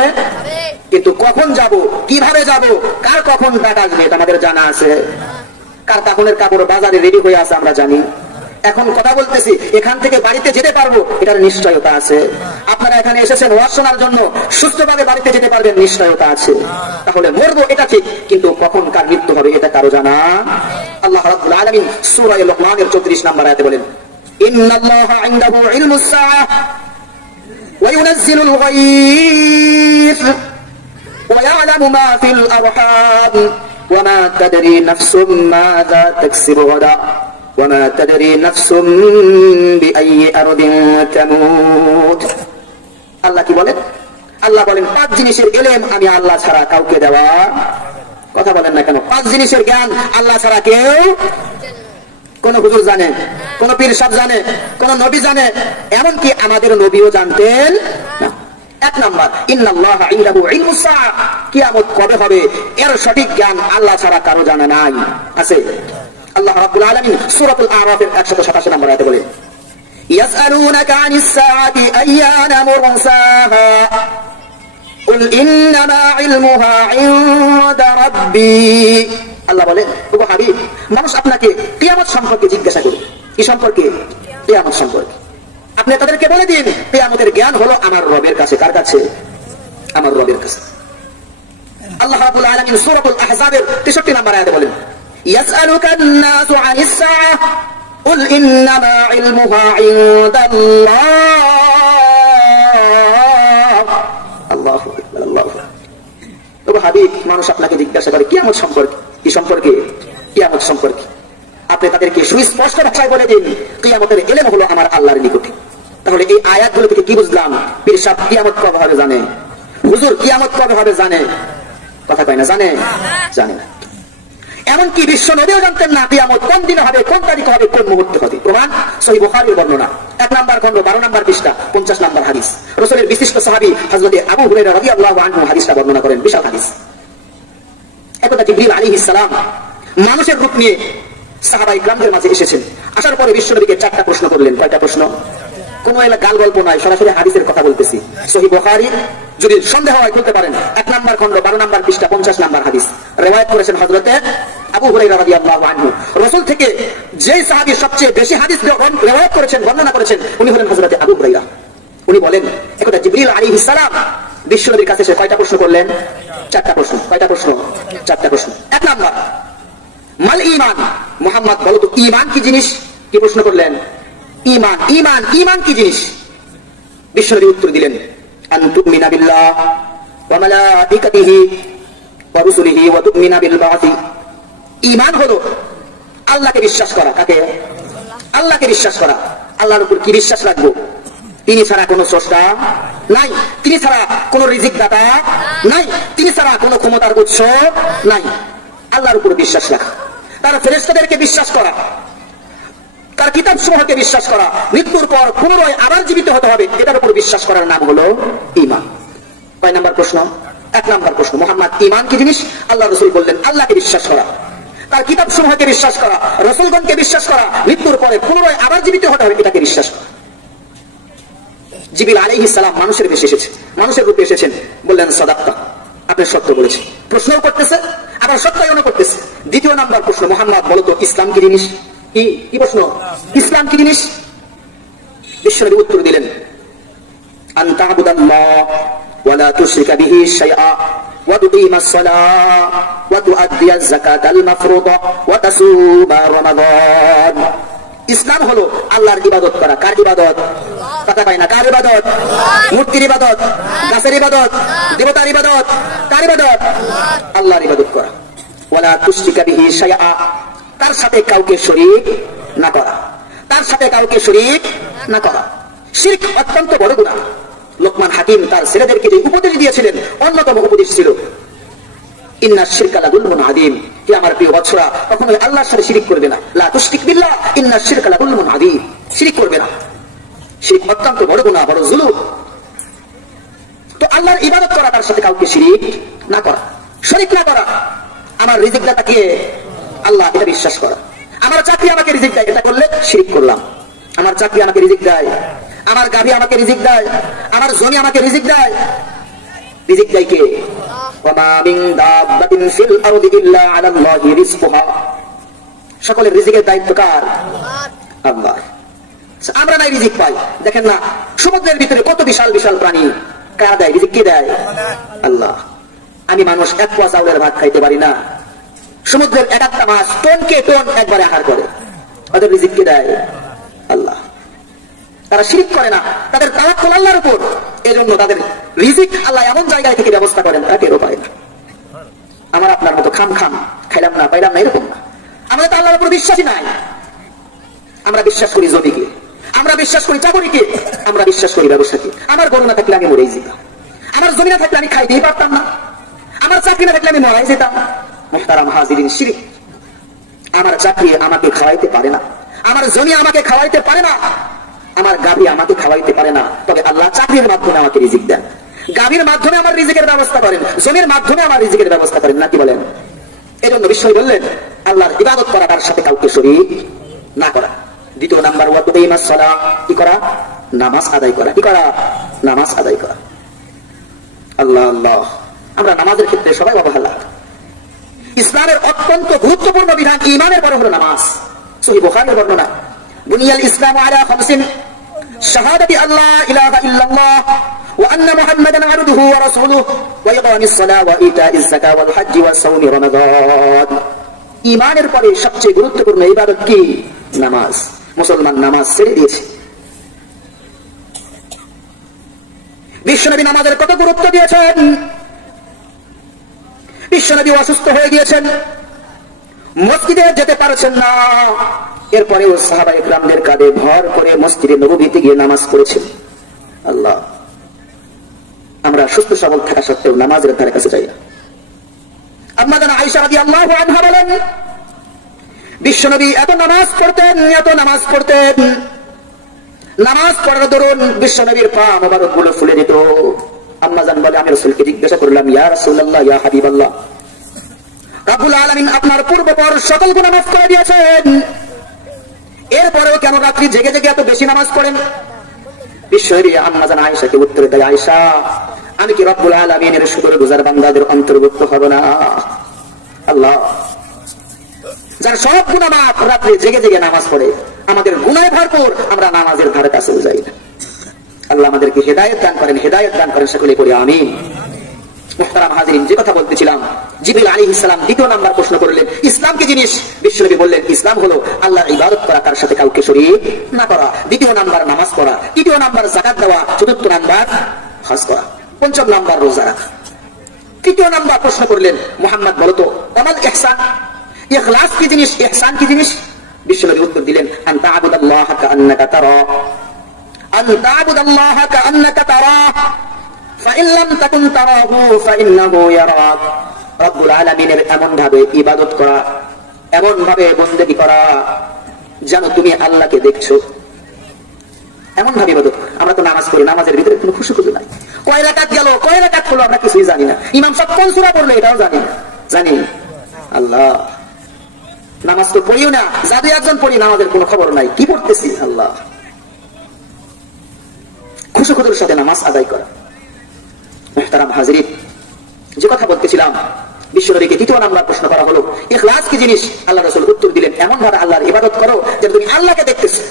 কিন্তু কখন যাব, কিভাবে যাব, কার কখন ডাক আসবে এটা আমাদের জানা আছে। কার কাফনের কাপড় বাজারে রেডি হয়ে আছে আমরা জানি। এখন কথা বলতেছি, এখান থেকে বাড়িতে যেতে পারবো এটার নিশ্চয়তা আছে। আপনারা এখানে এসেছেন ওয়াজ শোনার জন্য, সুস্থভাবে বাড়িতে যেতে পারবেন নিশ্চয়তা আছে। তাহলে মরবো এটা ঠিক, কিন্তু কখন কার মৃত্যু হবে এটা কারো জানা। আল্লাহ রাব্বুল আলামিন সূরা লুকমানের 34 নম্বর আয়াতে বলেন, ইন্নাল্লাহা ইনদাহু ইলমুস সাআহ ওয়া ইউনাজ্জিলুল গায়থ ওয়া ইয়ালামু মা ফিল আরহাম ওয়া মা তাদরি নাফসুম মাযা তাকসিবু গাদা ওয়া মা তাদরি নাফসুম বিআইয়ি আরদিন তামুত। আল্লাহ কি বলেন? আল্লাহ বলেন 5 জিনিসের ইলম আমি আল্লাহ ছাড়া কাউকে দেওয়া। কথা বলেন না কেন? 5 জিনিসের জ্ঞান আল্লাহ ছাড়া কেউ, কোন হুজুর জানে, কোন পীর সাহেব জানে, কোন নবী জানে, এমনকি আমাদের নবীও জানতেন না। 1 নাম্বার, ইন্নাল্লাহা ইনদাহু ইলমুস সাআহ, কিয়ামত কবে হবে এর সঠিক জ্ঞান আল্লাহ ছাড়া কারো জানা নাই, আছে। আল্লাহ রাব্বুল আলামিন সূরাতুল আরাফের 187 নম্বর আয়াতে বলেন, ইয়াসআলুনাকা আনিস সাআতি আইয়ানা মুরসাহা কুল ইন্নামা ইলমুহা ইনদা রাব্বি। আল্লাহ বলেন, ওগো হাবিব, মানুষ আপনাকে কিয়ামত সম্পর্কে জিজ্ঞাসা করবে। কি সম্পর্কে? কিয়ামত সম্পর্কে। আপনি তাদেরকে বলে দিন কিয়ামতের জ্ঞান হলো আমার রবের কাছে। কার কাছে? আমার রবের কাছে। আল্লাহ রাব্বুল আলামিন সূরাতুল আহজাবের 63 নম্বর আয়াতে বলেন, ইয়াসআলুকান নাসু আনিস সাআহ কুল ইন্নামা ইলমুহা ইনদাল্লাহ। আল্লাহু আকবার, আল্লাহু আকবার। তবে হাবিব, মানুষ আপনাকে জিজ্ঞাসা করে কিয়ামত সম্পর্কে। কি সম্পর্কে? কিয়ামত সম্পর্কে। আপনি তাদেরকে সুস্পষ্ট ভাষায় বলে দিন কিয়ামতের ইলম হলো আমার আল্লাহর নিকটে। তাহলে এই আয়াতগুলো থেকে কি বুঝলাম? পীর সাহেব কিয়ামত কবে হবে জানে, হুজুর কিয়ামত কবে হবে জানে, কথা কয় না, জানে? জানে না। এমনকি বিশ্ব নবীও জানতেন না কিয়ামত কোন দিনে হবে, কোন তারিখে হবে, কোন মুহূর্তে হবে। প্রমাণ সহিহ বুখারীর বর্ণনা 1 নম্বর খণ্ড 12 নম্বর পৃষ্ঠা 50 নম্বর হাদিস। রাসূলের বিশিষ্ট সাহাবী হযরত আবু হুরায়রা রাদিয়াল্লাহু আনহু হাদিসটা বর্ণনা করেন, বিশাল হাদিস। একদা জিবরিল আলাইহিস সালাম মানুষের রূপ নিয়ে সাহাবায়ে কিরামদের মাঝে এসেছেন। আসার পরে বিশ্বনবীকে 4টা প্রশ্ন করলেন। কয়টা প্রশ্ন? কোন গাল গল্প নয়, সরাসরি হাদিসের কথা বলতেছি। সহিহ বুখারী, যদি সন্দেহ হয় বলতে পারেন, 1 নম্বর খণ্ড 12 নম্বর পৃষ্ঠা 50 নম্বর হাদিস। রিওয়ায়াত করেছেন হযরত আবু হুরায়রা রাদিয়াল্লাহু আনহু। রাসূল থেকে যে সাহাবী সবচেয়ে বেশি হাদিস রিওয়ায়াত করেছেন, বর্ণনা করেছেন, উনি হলেন হযরত আবু হুরায়রা। উনি বলেন, একদা জিবরিল আলাইহিস সালাম বিশ্বনবীর কাছে এসে কয়টা প্রশ্ন করলেন? 4টা প্রশ্ন। কয়টা প্রশ্ন? 4টা প্রশ্ন। 1 নম্বর, মাল ঈমান, মুহাম্মদ বলো তো ঈমান কি জিনিস? কি প্রশ্ন করলেন? ঈমান। ঈমান, ঈমান কি জিনিস? বিশ্বনবী উত্তর দিলেন, আন তুমিনা বিল্লাহ ওয়া মালাইকাতিহি ওয়া রুসুলিহি ওয়া তুমিনা বিল বা'থি। ঈমান হলো আল্লাহকে বিশ্বাস করা। কাকে? আল্লাহকে বিশ্বাস করা। আল্লাহর উপর কি বিশ্বাস রাখবো? তিনি ছাড়া কোনো স্রষ্টা নাই, তিনি ছাড়া কোনো রিজিক দাতা নাই, তিনি ছাড়া কোনো ক্ষমতার উৎস নাই। আল্লাহর উপর বিশ্বাস রাখা, তার ফেরেশতাদেরকে বিশ্বাস করা, তার কিতাব সমূহকে বিশ্বাস করা, মৃত্যুর পর পুনরায় আবার জীবিত হতে হবে, এটার উপর বিশ্বাস করার নাম হলো ঈমান। কয় নাম্বার প্রশ্ন? 1 নাম্বার প্রশ্ন, মুহাম্মদ ঈমান কি জিনিস? আল্লাহ রাসূল বললেন, আল্লাহকে বিশ্বাস করা, তার কিতাব সমূহকে বিশ্বাস করা, রাসূলগণকে বিশ্বাস করা, মৃত্যুর পরে পুনরায় আবার জীবিত হতে হবে, এটাকে বিশ্বাস করা। জিবরিল আলাইহিস সালাম মানুষের বেশে এসেছে, মানুষের রূপে এসেছেন। বললেন, সাদাক্তা, আপনি সত্য বলেছেন। প্রশ্নও করতেছে, আবার সত্যায়নও করতেছে। 2 নাম্বার প্রশ্ন, মুহাম্মদ বলো তো ইসলাম কি জিনিস? কি প্রশ্ন? ইসলাম কি জিনিস? বিশ্বনবী উত্তর দিলেন, আন তা'বুদাল্লাহ ওয়া লা তুশরিকা বিহি শাইআ ওয়া তুকিমাস সালাহ ওয়া তুআদ্দিয়াজ যাকাতাল মাফরুদা ওয়া তাসুমা রমাদান। ইসলাম হলো আল্লাহর ইবাদত করা। কার ইবাদত? কথা পায় না। কার ইবাদত? মূর্তির ইবাদত, গাছের ইবাদত, দেবতার ইবাদত। কার ইবাদত? আল্লাহর ইবাদত করা। ওয়া লা তুশরিকা বিহি শাইআ, তার সাথে কাউকে শরীক না করা, তার সাথে কাউকে শরীক না করা। শিরক অত্যন্ত বড় গুনাহ। লোকমান হাকিম তার ছেলেদেরকে যে উপদেশ দিয়েছিলেন, অন্যতম উপদেশ ছিল, ইন্নাশ শিরকা লাযুলমুন আযীম, হে আমার প্রিয় বৎসরা, কখনোই আল্লাহর সাথে শিরক করবে না। লা তুশরিক বিল্লাহ ইন্নাশ শিরকা লাযুলমুন আযীম, শিরক করবে না। শিরক অত্যন্ত বড় গুনাহ, বড় জুলুম। তো আল্লাহর ইবাদত করা, তার সাথে কাউকে শিরক না করা, শরীক না করা। আমার রিজিক দাতা কে? আল্লাহ, এটা বিশ্বাস করা। আমার চাকরি আমাকে রিজিক দেয়, এটা করলে শিরক করলাম। আমার চাকরি আমাকে রিজিক দেয়, আমার গাভী আমাকে রিজিক দেয়, আমার জমি আমাকে রিজিক দেয়। রিজিক দেয় কে? ওয়া মা মিন দাব্বাতিন ফিল আরদি ইল্লা আলাল্লাহি রিজকুহা, সকলের রিজিকের দায়িত্ব কার? আল্লাহ। আমরা নাই রিজিক পাই। দেখেন না, সমুদ্রের ভিতরে কত বিশাল বিশাল প্রাণী, কার দেয় রিজিক? কে দেয়? আল্লাহ। আমি মানুষ 1 পোয়া চাউলের ভাত খাইতে পারি না, সমুদ্রের 1-1টা মাছ টনকে টন একবারে আহার করে, ওদের রিজিক কে দেয়? আল্লাহ। তারা শিরক করে না, তাদের তাওয়াক্কুল আল্লাহর উপর, এজন্য তাদের রিজিক আল্লাহ এমন জায়গায় থেকে ব্যবস্থা করেন, তারা টেরও পায় না। আমার আপনার মতো খাম খাইলাম না, পাইলাম না, এরকম না। আমাদের তো আল্লাহর উপর বিশ্বাসই নাই। আমরা বিশ্বাস করি জমিকে, আমরা বিশ্বাস করি চাকরিকে, আমরা বিশ্বাস করি ব্যবসাকে। আমার গরু না থাকলে আমি মরেই যেতাম, আমার জমি না থাকলে আমি খাইতেই পারতাম না, আমার চাকরি না থাকলে আমি মরাই যেতাম। মুহতারাম হাজিরিন, শিরক। আমার চাকরি আমাকে খাওয়াইতে পারে না, আমার জমি আমাকে খাওয়াইতে পারে না, আমার গাভী আমাকে খাওয়াইতে পারে না, তবে আল্লাহ চাকরির মাধ্যমে আমাকে রিজিক দেন, গাভীর মাধ্যমে আমার রিজিকের ব্যবস্থা করেন, জমির মাধ্যমে আমার রিজিকের ব্যবস্থা করেন। নাকি বলেন? এজন্য বিশ্বনবী বললেন, আল্লাহর ইবাদত করা, তার সাথে কাউকে শরীক না করা। 2 নাম্বার, ওয়া তুকিমাস সালাহ, কি করা? নামাজ আদায় করা। কি করা? নামাজ আদায় করা। আল্লাহ আল্লাহ, আমরা নামাজের ক্ষেত্রে সবাই অবহেলা। ইসলামের অত্যন্ত গুরুত্বপূর্ণ বিধান ঈমানের পরে হলো নামাজ। সহিহ বুখারীর বর্ণনা, বুনিয়াল ইসলামু আলা খামসিন শাহাদাতি আল্লা ইলাহা ইল্লাল্লাহ ওয়া আন্না মুহাম্মাদান আবদুহু ওয়া রাসূলুহু ওয়া ইকামিস সালাহ ওয়া ইতাইজ যাকাত ওয়াল হজ্জ ওয়া সাওমি রমাদান। ঈমানের পরে সবচেয়ে গুরুত্বপূর্ণ ইবাদত কি? নামাজ। মুসলমান নামাজ ছেড়ে দিয়েছে। বিশ্বনবী নামাজের কত গুরুত্ব দিয়েছেন। বিশ্বনবী অসুস্থ হয়ে গিয়েছেন, মসজিদে যেতে পারছেন না, এরপরেও সাহাবা ইকরামদের কাঁধে ভর করে মসজিদে নববীতে গিয়ে নামাজ পড়েছেন। আল্লাহ, আমরা সুস্থ সবল থাকা সত্ত্বেও নামাজের ধারে কাছে যাই না। আম্মা জানা আয়েশা রাদিয়াল্লাহু আনহা বলেন, বিশ্বনবী এত নামাজ পড়তেন, এত নামাজ পড়তেন, নামাজ পড়ার দরুন বিশ্বনবীর পা মোবারক গুলো ফুলে যেত। আম্মা জান বলে, আমি রাসূলকে জিজ্ঞাসা করলাম, ইয়া রাসূলুল্লাহ, ইয়া হাবিবাল্লাহ, রব্বুল আলামিন আপনার পূর্বপর সকল গুনাহ মাফ করে দিয়েছেন, এরপরেও কেন রাত্রি জেগে জেগে এত বেশি নামাজ পড়েন? বিশ্বনবী আম্মা জান আয়েশাকে উত্তর দেয়, আয়েশা, আমি কি রব্বুল আলামিনের শুকরগুজার বান্দাদের অন্তর্ভুক্ত হব না? আল্লাহ, যার সব গুনাহ মাফ, রাত্রে জেগে জেগে নামাজ পড়ে, আমাদের গুনাহে ভরপুর, আমরা নামাজের ধারে কাছেও যাই না। আল্লাহ আমাদেরকে হেদায়েত দান করেন, হেদায়েত দান করেন, সকলে পড়ি আমিন। মুহতারাম হাজিরিন, যে কথা বলতেছিলাম, জিবরিল আলাইহিস সালাম দ্বিতীয় নাম্বার প্রশ্ন করলেন, ইসলাম কি জিনিস? বিশ্বনবী বললেন, ইসলাম হলো আল্লাহর ইবাদত করা, তার সাথে কাউকে শরীক না করা। দ্বিতীয় নাম্বার নামাজ পড়া, তৃতীয় নাম্বার যাকাত দেওয়া, চতুর্থ নাম্বার হজ করা, পঞ্চম নাম্বার রোজা রাখা। তৃতীয় নাম্বার প্রশ্ন করলেন, মুহাম্মদ বলতো আমাল ইহসান, ইখলাস কি জিনিস, ইহসান কি জিনিস? বিশ্বনবী উত্তর দিলেন, আন তা'বুদাল্লাহা কাআন্নাকা তারা, আন তা'বুদাল্লাহা কাআন্নাকা তারা, ফাইন লাম তাকুন তারাহু ফাইন্নাহু ইয়ারাক। রব্বুল আলামিনের এমন ভাবে ইবাদত করা, এমন ভাবে বন্দেগী করা যেন তুমি আল্লাহকে দেখছো, এমন ভাবে ইবাদত করা। আমরা তো নামাজ পড়ি, নামাজের ভিতরে কোনো খুশি খুশি নাই। কয় রাকাত গেল, কয় রাকাত হলো, আমরা কিছুই জানি না। ইমাম সাহেব কোন সূরা পড়লো এটাও জানি না। জানি আল্লাহ, নামাজ তো পড়িও না, যাদের একজন পড়ি নামাজের কোনো খবর নাই, কি পড়তেছি। আল্লাহ, খুশি খুদের সাথে নামাজ আদায় করা। মুহতারাম হাজিরিন, যে কথা বলতেছিলাম, বিশ্বনবীকে তৃতীয় নাম্বার প্রশ্ন করা হলো, ইখলাস কি জিনিস? আল্লাহ রাসূল উত্তর দিলেন, এমন ভাবে আল্লাহর ইবাদত করো যেন তুমি আল্লাহকে দেখতেছো।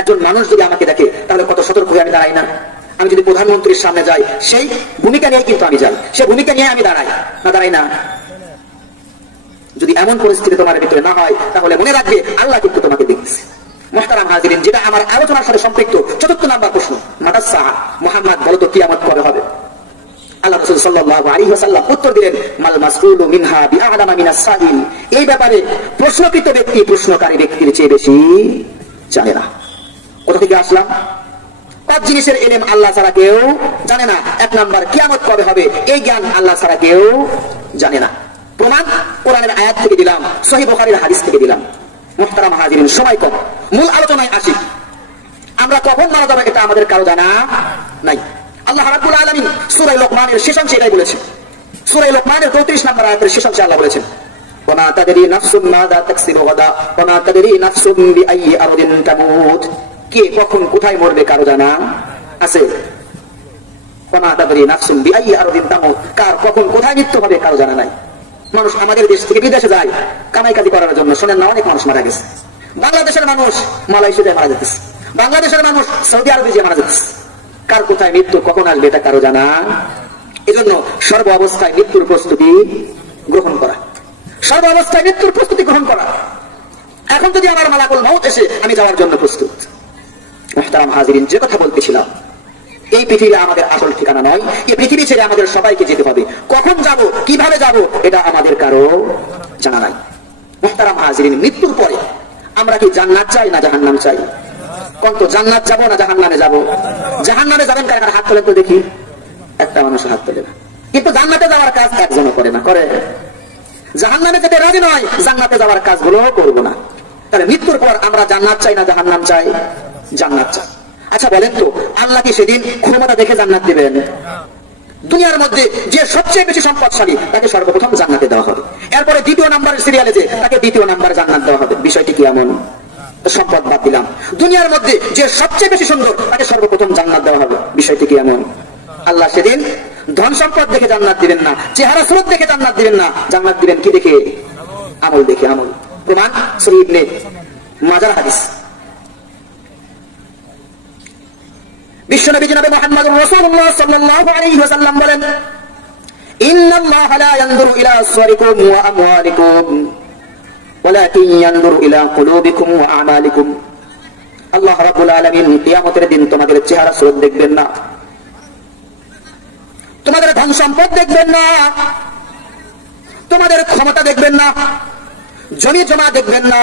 একজন মানুষ যদি আমাকে দেখে, তাহলে কত সতর্ক হয়ে আমি দাঁড়াই না? আমি যদি প্রধানমন্ত্রীর সামনে যাই, সেই ভূমিকা নিয়ে কিন্তু আমি যাই, সেই ভূমিকা নিয়ে আমি দাঁড়াই না, দাঁড়াই না? যদি এমন পরিস্থিতি তোমার ভিতরে না হয়, তাহলে মনে রাখবে আল্লাহ কিন্তু তোমাকে দেখতেছে। মুহতারাম হাজিরিন, যেটা আমার আলোচনার সাথে সম্পৃক্ত, চতুর্থ নাম্বার প্রশ্ন, মাতাস সাআ, মুহাম্মদ বলতো কিয়ামত কবে হবে? আল্লাহ রাসূল সাল্লাল্লাহু আলাইহি ওয়াসাল্লাম উত্তর দিলেন, মাল মাসউলু মিনহা বিআলামা মিনাস সাইল। এই ব্যাপারে প্রশ্নকৃত ব্যক্তি প্রশ্নকারী ব্যক্তির চেয়ে বেশি জানে না। কোথা থেকে আসলাম? পাঁচ জিনিসের ইলম আল্লাহ ছাড়া কেউ জানে না। এক নাম্বার, কিয়ামত কবে হবে, এই জ্ঞান আল্লাহ ছাড়া কেউ জানে না। প্রমাণ কোরআনের আয়াত থেকে দিলাম, সহিহ বুখারীর হাদিস থেকে দিলাম। মুহতারাম হাজিরিন, সময় কম, মূল আলোচনায় আসি। আমরা কখন মারা যাবে এটা আমাদের কারো জানা নাই। আল্লাহ রাব্বুল আলামিন সূরা লোকমানের শেষাংশে এটাই বলেছেন। সূরা লোকমানের 34 নম্বর আয়াতের শেষাংশে আল্লাহ বলেছেন, ওয়া মা তাদরি নাফসুম মাযা তাকসিবু গাদা ওয়া মা তাদরি নাফসুম বিআইয়ি আরদিন তামুত। কে কখন কোথায় মরবে কারো জানা আছে? ওয়া মা তাদরি নাফসুম বিআইয়ি আরদিন তামুত, কার কখন কোথায় মৃত্যু হবে কারো জানা নাই। মানুষ আমাদের দেশ থেকে বিদেশে যায় কামাই কাজি করার জন্য, শোনেন না, অনেক মানুষ মারা গেছে। বাংলাদেশের মানুষ মালয়েশিয়ায় মারা যেতেছে, বাংলাদেশের মানুষ সৌদি আরবে যে মারা যেতেছে। কার কোথায় মৃত্যু কখন আসবে এটা কারো জানা। এজন্য সর্ব অবস্থায় মৃত্যুর প্রস্তুতি গ্রহণ করা, সর্ব অবস্থায় মৃত্যুর প্রস্তুতি গ্রহণ করা। এখন যদি আমার মালাকুল মউত এসে, আমি যাওয়ার জন্য প্রস্তুত। মুহতারাম হাজিরিন, যে কথা বলতেছিলাম, এই পৃথিবী আমাদের আসল ঠিকানা নয়। এই পৃথিবী ছেড়ে আমাদের সবাইকে যেতে হবে। কখন যাব, কিভাবে যাব, এটা আমাদের কারো জানা নাই। মুহতারাম হাজিরিন, মৃত্যুর পরে আমরা কি জান্নাত চাই না জাহান্নাম চাই? কোন তো জান্নাত যাব না জাহান্নামে যাব? জাহান্নামে যাবেন কার? হাত তোলেন তো দেখি। একটা মানুষ হাত তোলে না। কিন্তু জান্নাতে যাওয়ার কাজ একজনও করে না। করে? জাহান্নামে যেতে রাজি নয়, জান্নাতে যাওয়ার কাজগুলো করব না। তাহলে মৃত্যুর পর আমরা জান্নাত চাই না জাহান্নাম চাই? জান্নাত চাই। আচ্ছা বলেন তো, আল্লাহ কি সেদিন ক্ষমতা দেখে জান্নাত দিবেন? দুনিয়ার মধ্যে যে সবচেয়ে বেশি সম্পদশালী তাকে সর্বপ্রথম জান্নাতে দেওয়া হবে, এরপরে দ্বিতীয় নাম্বারের সিরিয়ালে যে তাকে দ্বিতীয় নাম্বার জান্নাত দেওয়া হবে। বিষয়টি কি এমন? সম্পদ বাদ দিলাম, দুনিয়ার মধ্যে যে সবচেয়ে বেশি সুন্দর তাকে সর্বপ্রথম জান্নাত দেওয়া হবে। বিষয়টি কি এমন? আল্লাহ সেদিন ধন সম্পদ দেখে জান্নাত দিবেন না, চেহারা সুরত দেখে জান্নাত দিবেন না। জান্নাত দিবেন কি দেখে? আমল দেখে। আমল প্রমাণ সহিহ ইবনে মাজাহ হাদিস। বিশ্বনবী জনাবে মুহাম্মদুর রাসূলুল্লাহ সাল্লাল্লাহু আলাইহি ওয়াসাল্লাম বলেন, ইন্নাল্লাহা লা ইয়ানজুরু ইলা সুওয়ারিকুম ওয়া আমওয়ালিকুম ওয়ালাকিন ইয়ানজুরু ইলা কুলুবিকুম ওয়া আমালিকুম। আল্লাহ রাব্বুল আলামিন কিয়ামতের দিন তোমাদের চেহারা সুরত দেখবেন না, তোমাদের ধন সম্পদ দেখবেন না, তোমাদের ক্ষমতা দেখবেন না, জমি জমা দেখবেন না।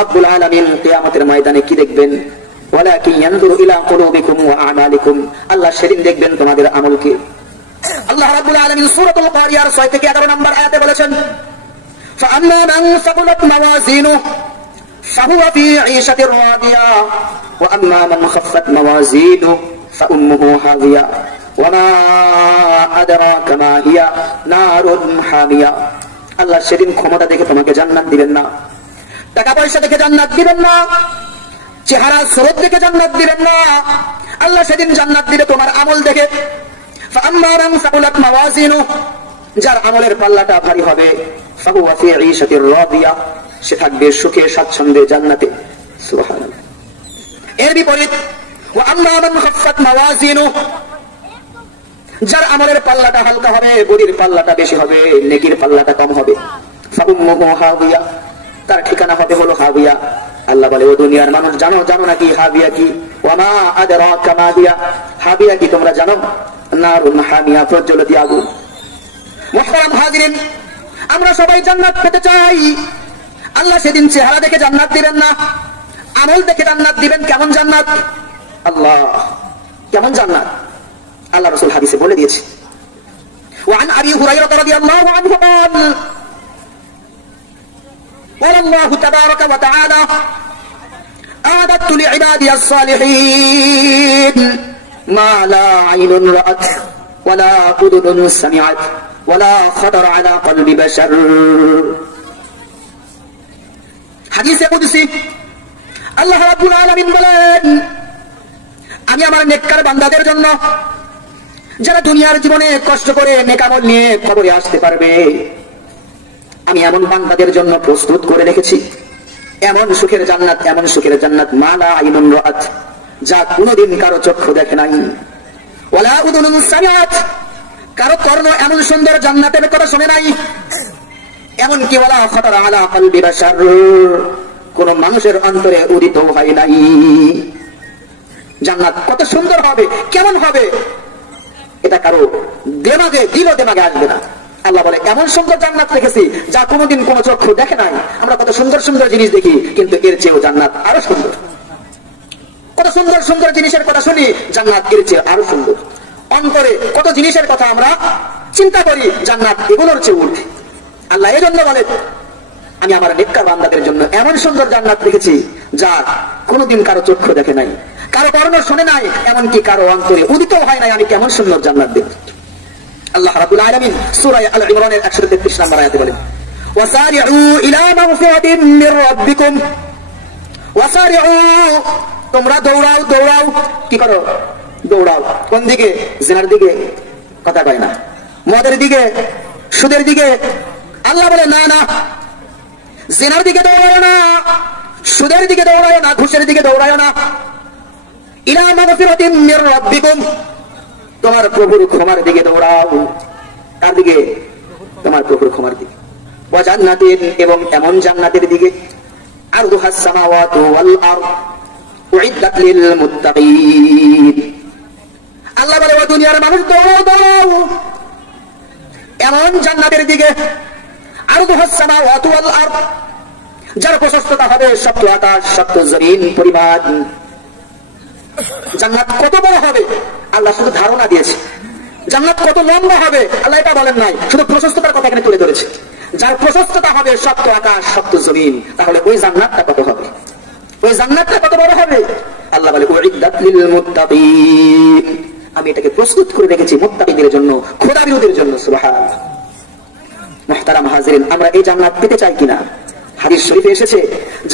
রব্বুল আলামিন কিয়ামতের ময়দানে কি দেখবেন? ওয়ালাকিন ইয়ানজুরু ইলা কুলুবিকুম ওয়া আমালিকুম। আল্লাহ সেদিন দেখবেন তোমাদের আমলকে। আল্লাহ রাব্বুল আলামিন সূরাতুল কারিয়ার 6 থেকে 11 নম্বর আয়াতে বলেছেন, ফাআম্মা মান সাকুলাত মাওয়াজিনুহু ফাহুয়া ফি 'ঈশাতির রাদিয়া ওয়া আম্মা মান খাফফাত মাওয়াজিনুহু ফাউম্মুহু হাবিয়া ওয়া মা আদরাকা মা হিয়া নারুন হামিয়া। আল্লাহ সেদিন ক্ষমতা দেখে তোমাকে জান্নাত দিবেন না, টাকা পয়সা দেখে জান্নাত দিবেন না, চেহারা সুরত দেখে জান্নাত দিবেন না। আল্লাহ সেদিন জান্নাত দিবে তোমার আমল দেখে। ফাআম্মা মান সাকুলাত মাওয়াজিনুহু, যার আমলের পাল্লাটা ভারী হবে, ফাহুয়া ফি 'ঈশাতির রাদিয়া, সে থাকবে সুখে স্বাচ্ছন্দ্যে জান্নাতে। সুবহানাল্লাহ। এর বিপরীত ওয়া আম্মা মান খাফফাত মাওয়াজিনুহু, যার আমলের পাল্লাটা হালকা হবে, বুরির পাল্লাটা বেশি হবে, নেকির পাল্লাটা কম হবে, ফাউম্মুহু হাবিয়া, তার ঠিকানা হবে হলো হাবিয়া। আল্লাহ বলে, ও দুনিয়ার মানুষ, জানো জানো নাকি হাবিয়া কি? ওয়া মা আদরাকা মা হিয়া, হাবিয়া কি তোমরা জানো? নারুন হামিয়া, প্রজ্বলিত আগুন। মুহতারাম হাজিরিন, আমরা সবাই জান্নাত পেতে চাই। আল্লাহ সেদিন চেহারা দেখে জান্নাত দিবেন না, আমল দেখে জান্নাত দিবেন। কেমন জান্নাত? আল্লাহ কেমন জান্নাত? আল্লাহ রাসূল হাদিসে বলে দিয়েছে। وعن ابي هريره رضي الله عنه قال قال الله تبارك وتعالى اعددت لعبادي الصالحين ما لا عين رأت ولا اذن سمعت ولا خطر على قلب بشر। হাদিসে কুদসি আল্লাহ রাব্বুল আলামিন বলেন, আমি আমার নেককার বান্দাদের জন্য, যারা দুনিয়ার জীবনে কষ্ট করে নেকামল নিয়ে কবরে আসতে পারবে, আমি এমন বান্দাদের জন্য প্রস্তুত করে রেখেছি এমন সুখের জান্নাত, এমন সুখের জান্নাত, মালা আইনুন রাআত, যা কোনোদিন কারো চক্ষু দেখে নাই, ওয়ালা উযুনুন সামিআত, কারো কর্ণ এমন সুন্দর জান্নাতের কথা শুনে নাই, এমন কি ওয়ালা খাতারা আলা কলবি বাশার, কোন মানুষের অন্তরে উদিত হয় নাই। জান্নাত কত সুন্দর হবে, কেমন হবে, এটা কারো দেমাগে দিমাগে আসবে না। আল্লাহ বলে, এমন সুন্দর জান্নাত রেখেছি যা কোনোদিন কোন চক্ষু দেখে নাই। আমরা কত সুন্দর সুন্দর জিনিস দেখি, কিন্তু এর চেয়েও জান্নাত আরো সুন্দর। কত সুন্দর সুন্দর জিনিসের কথা শুনি, জান্নাত এর চেয়ে আরো সুন্দর। অন্তরে কত জিনিসের কথা আমরা চিন্তা করি, জান্নাত এগুলোর চেয়ে ঊর্ধ্বে। আল্লাহ এই জন্য বলে, আমি আমার নেককার বান্দাদের জন্য এমন সুন্দর জান্নাত রেখেছি যা কোনোদিন কারো চক্ষু দেখে নাই, কারো কর্ণ শুনে নাই, এমনকি কারো অন্তরে উদিত হয় নাই। আমি কেমন সুন্দর জান্নাত দেব। আল্লাহ রাব্বুল আলামিন সূরা আল ইমরানের 133 নম্বর আয়াতে বলেন, ওয়াসারিউ ইলা মাগফিরাতিন মির রাব্বিকুম, ওয়াসারিউ, তোমরা দৌড়াও দৌড়াও। কি করো? দৌড়াও। কোন দিকে? জিনার দিকে? কথা কয় না। মদের দিকে? সুদের দিকে? আল্লাহ বলে, না না, জিনার দিকে দৌড়ায় না, সুদের দিকে দৌড়ায় না, ঘুষের দিকে দৌড়ায় না। ইলা মাগফিরাতিন মির রাব্বিকুম, তোমার প্রভুর ক্ষমার দিকে দৌড়াও। তার দিকে? তোমার প্রভুর ক্ষমার দিকে। ওয়া জান্নাতিন, এবং এমন জান্নাতের দিকে, আরদুহাস সামাওয়াতু ওয়াল আরদ উইদ্দাত লিল মুত্তাকিন। আল্লাহ বলে, ও দুনিয়ার মানুষ, দৌড়াও দৌড়াও এমন জান্নাতের দিকে, আরদুহাস সামাওয়াতু ওয়াল আরদ, যার প্রশস্ততা হবে সপ্ত আকাশ সপ্ত জমিন পরিমাণ। জান্নাত কত বড় হবে আল্লাহ শুধু ধারণা দিয়েছে। জান্নাত কত লম্বা হবে আল্লাহ এটা বলেন নাই, শুধু প্রশস্ততার কথা এখানে তুলে ধরেছে। যার প্রশস্ততা হবে সপ্ত আকাশ সপ্ত জমিন, তাহলে ওই জান্নাতটা কত হবে, ওই জান্নাতটা কত বড় হবে? আল্লাহ বলে, উইদ্দাত লিল মুত্তাকিন, আমি এটাকে প্রস্তুত করে রেখেছি মুত্তাকিদের জন্য, খোদাবিরোধীর জন্য। সুবহানাল্লাহ। মুহতারাম হাজিরিন, আমরা এই জান্নাত পেতে চাই কিনা? হাদিস শরীফে এসেছে,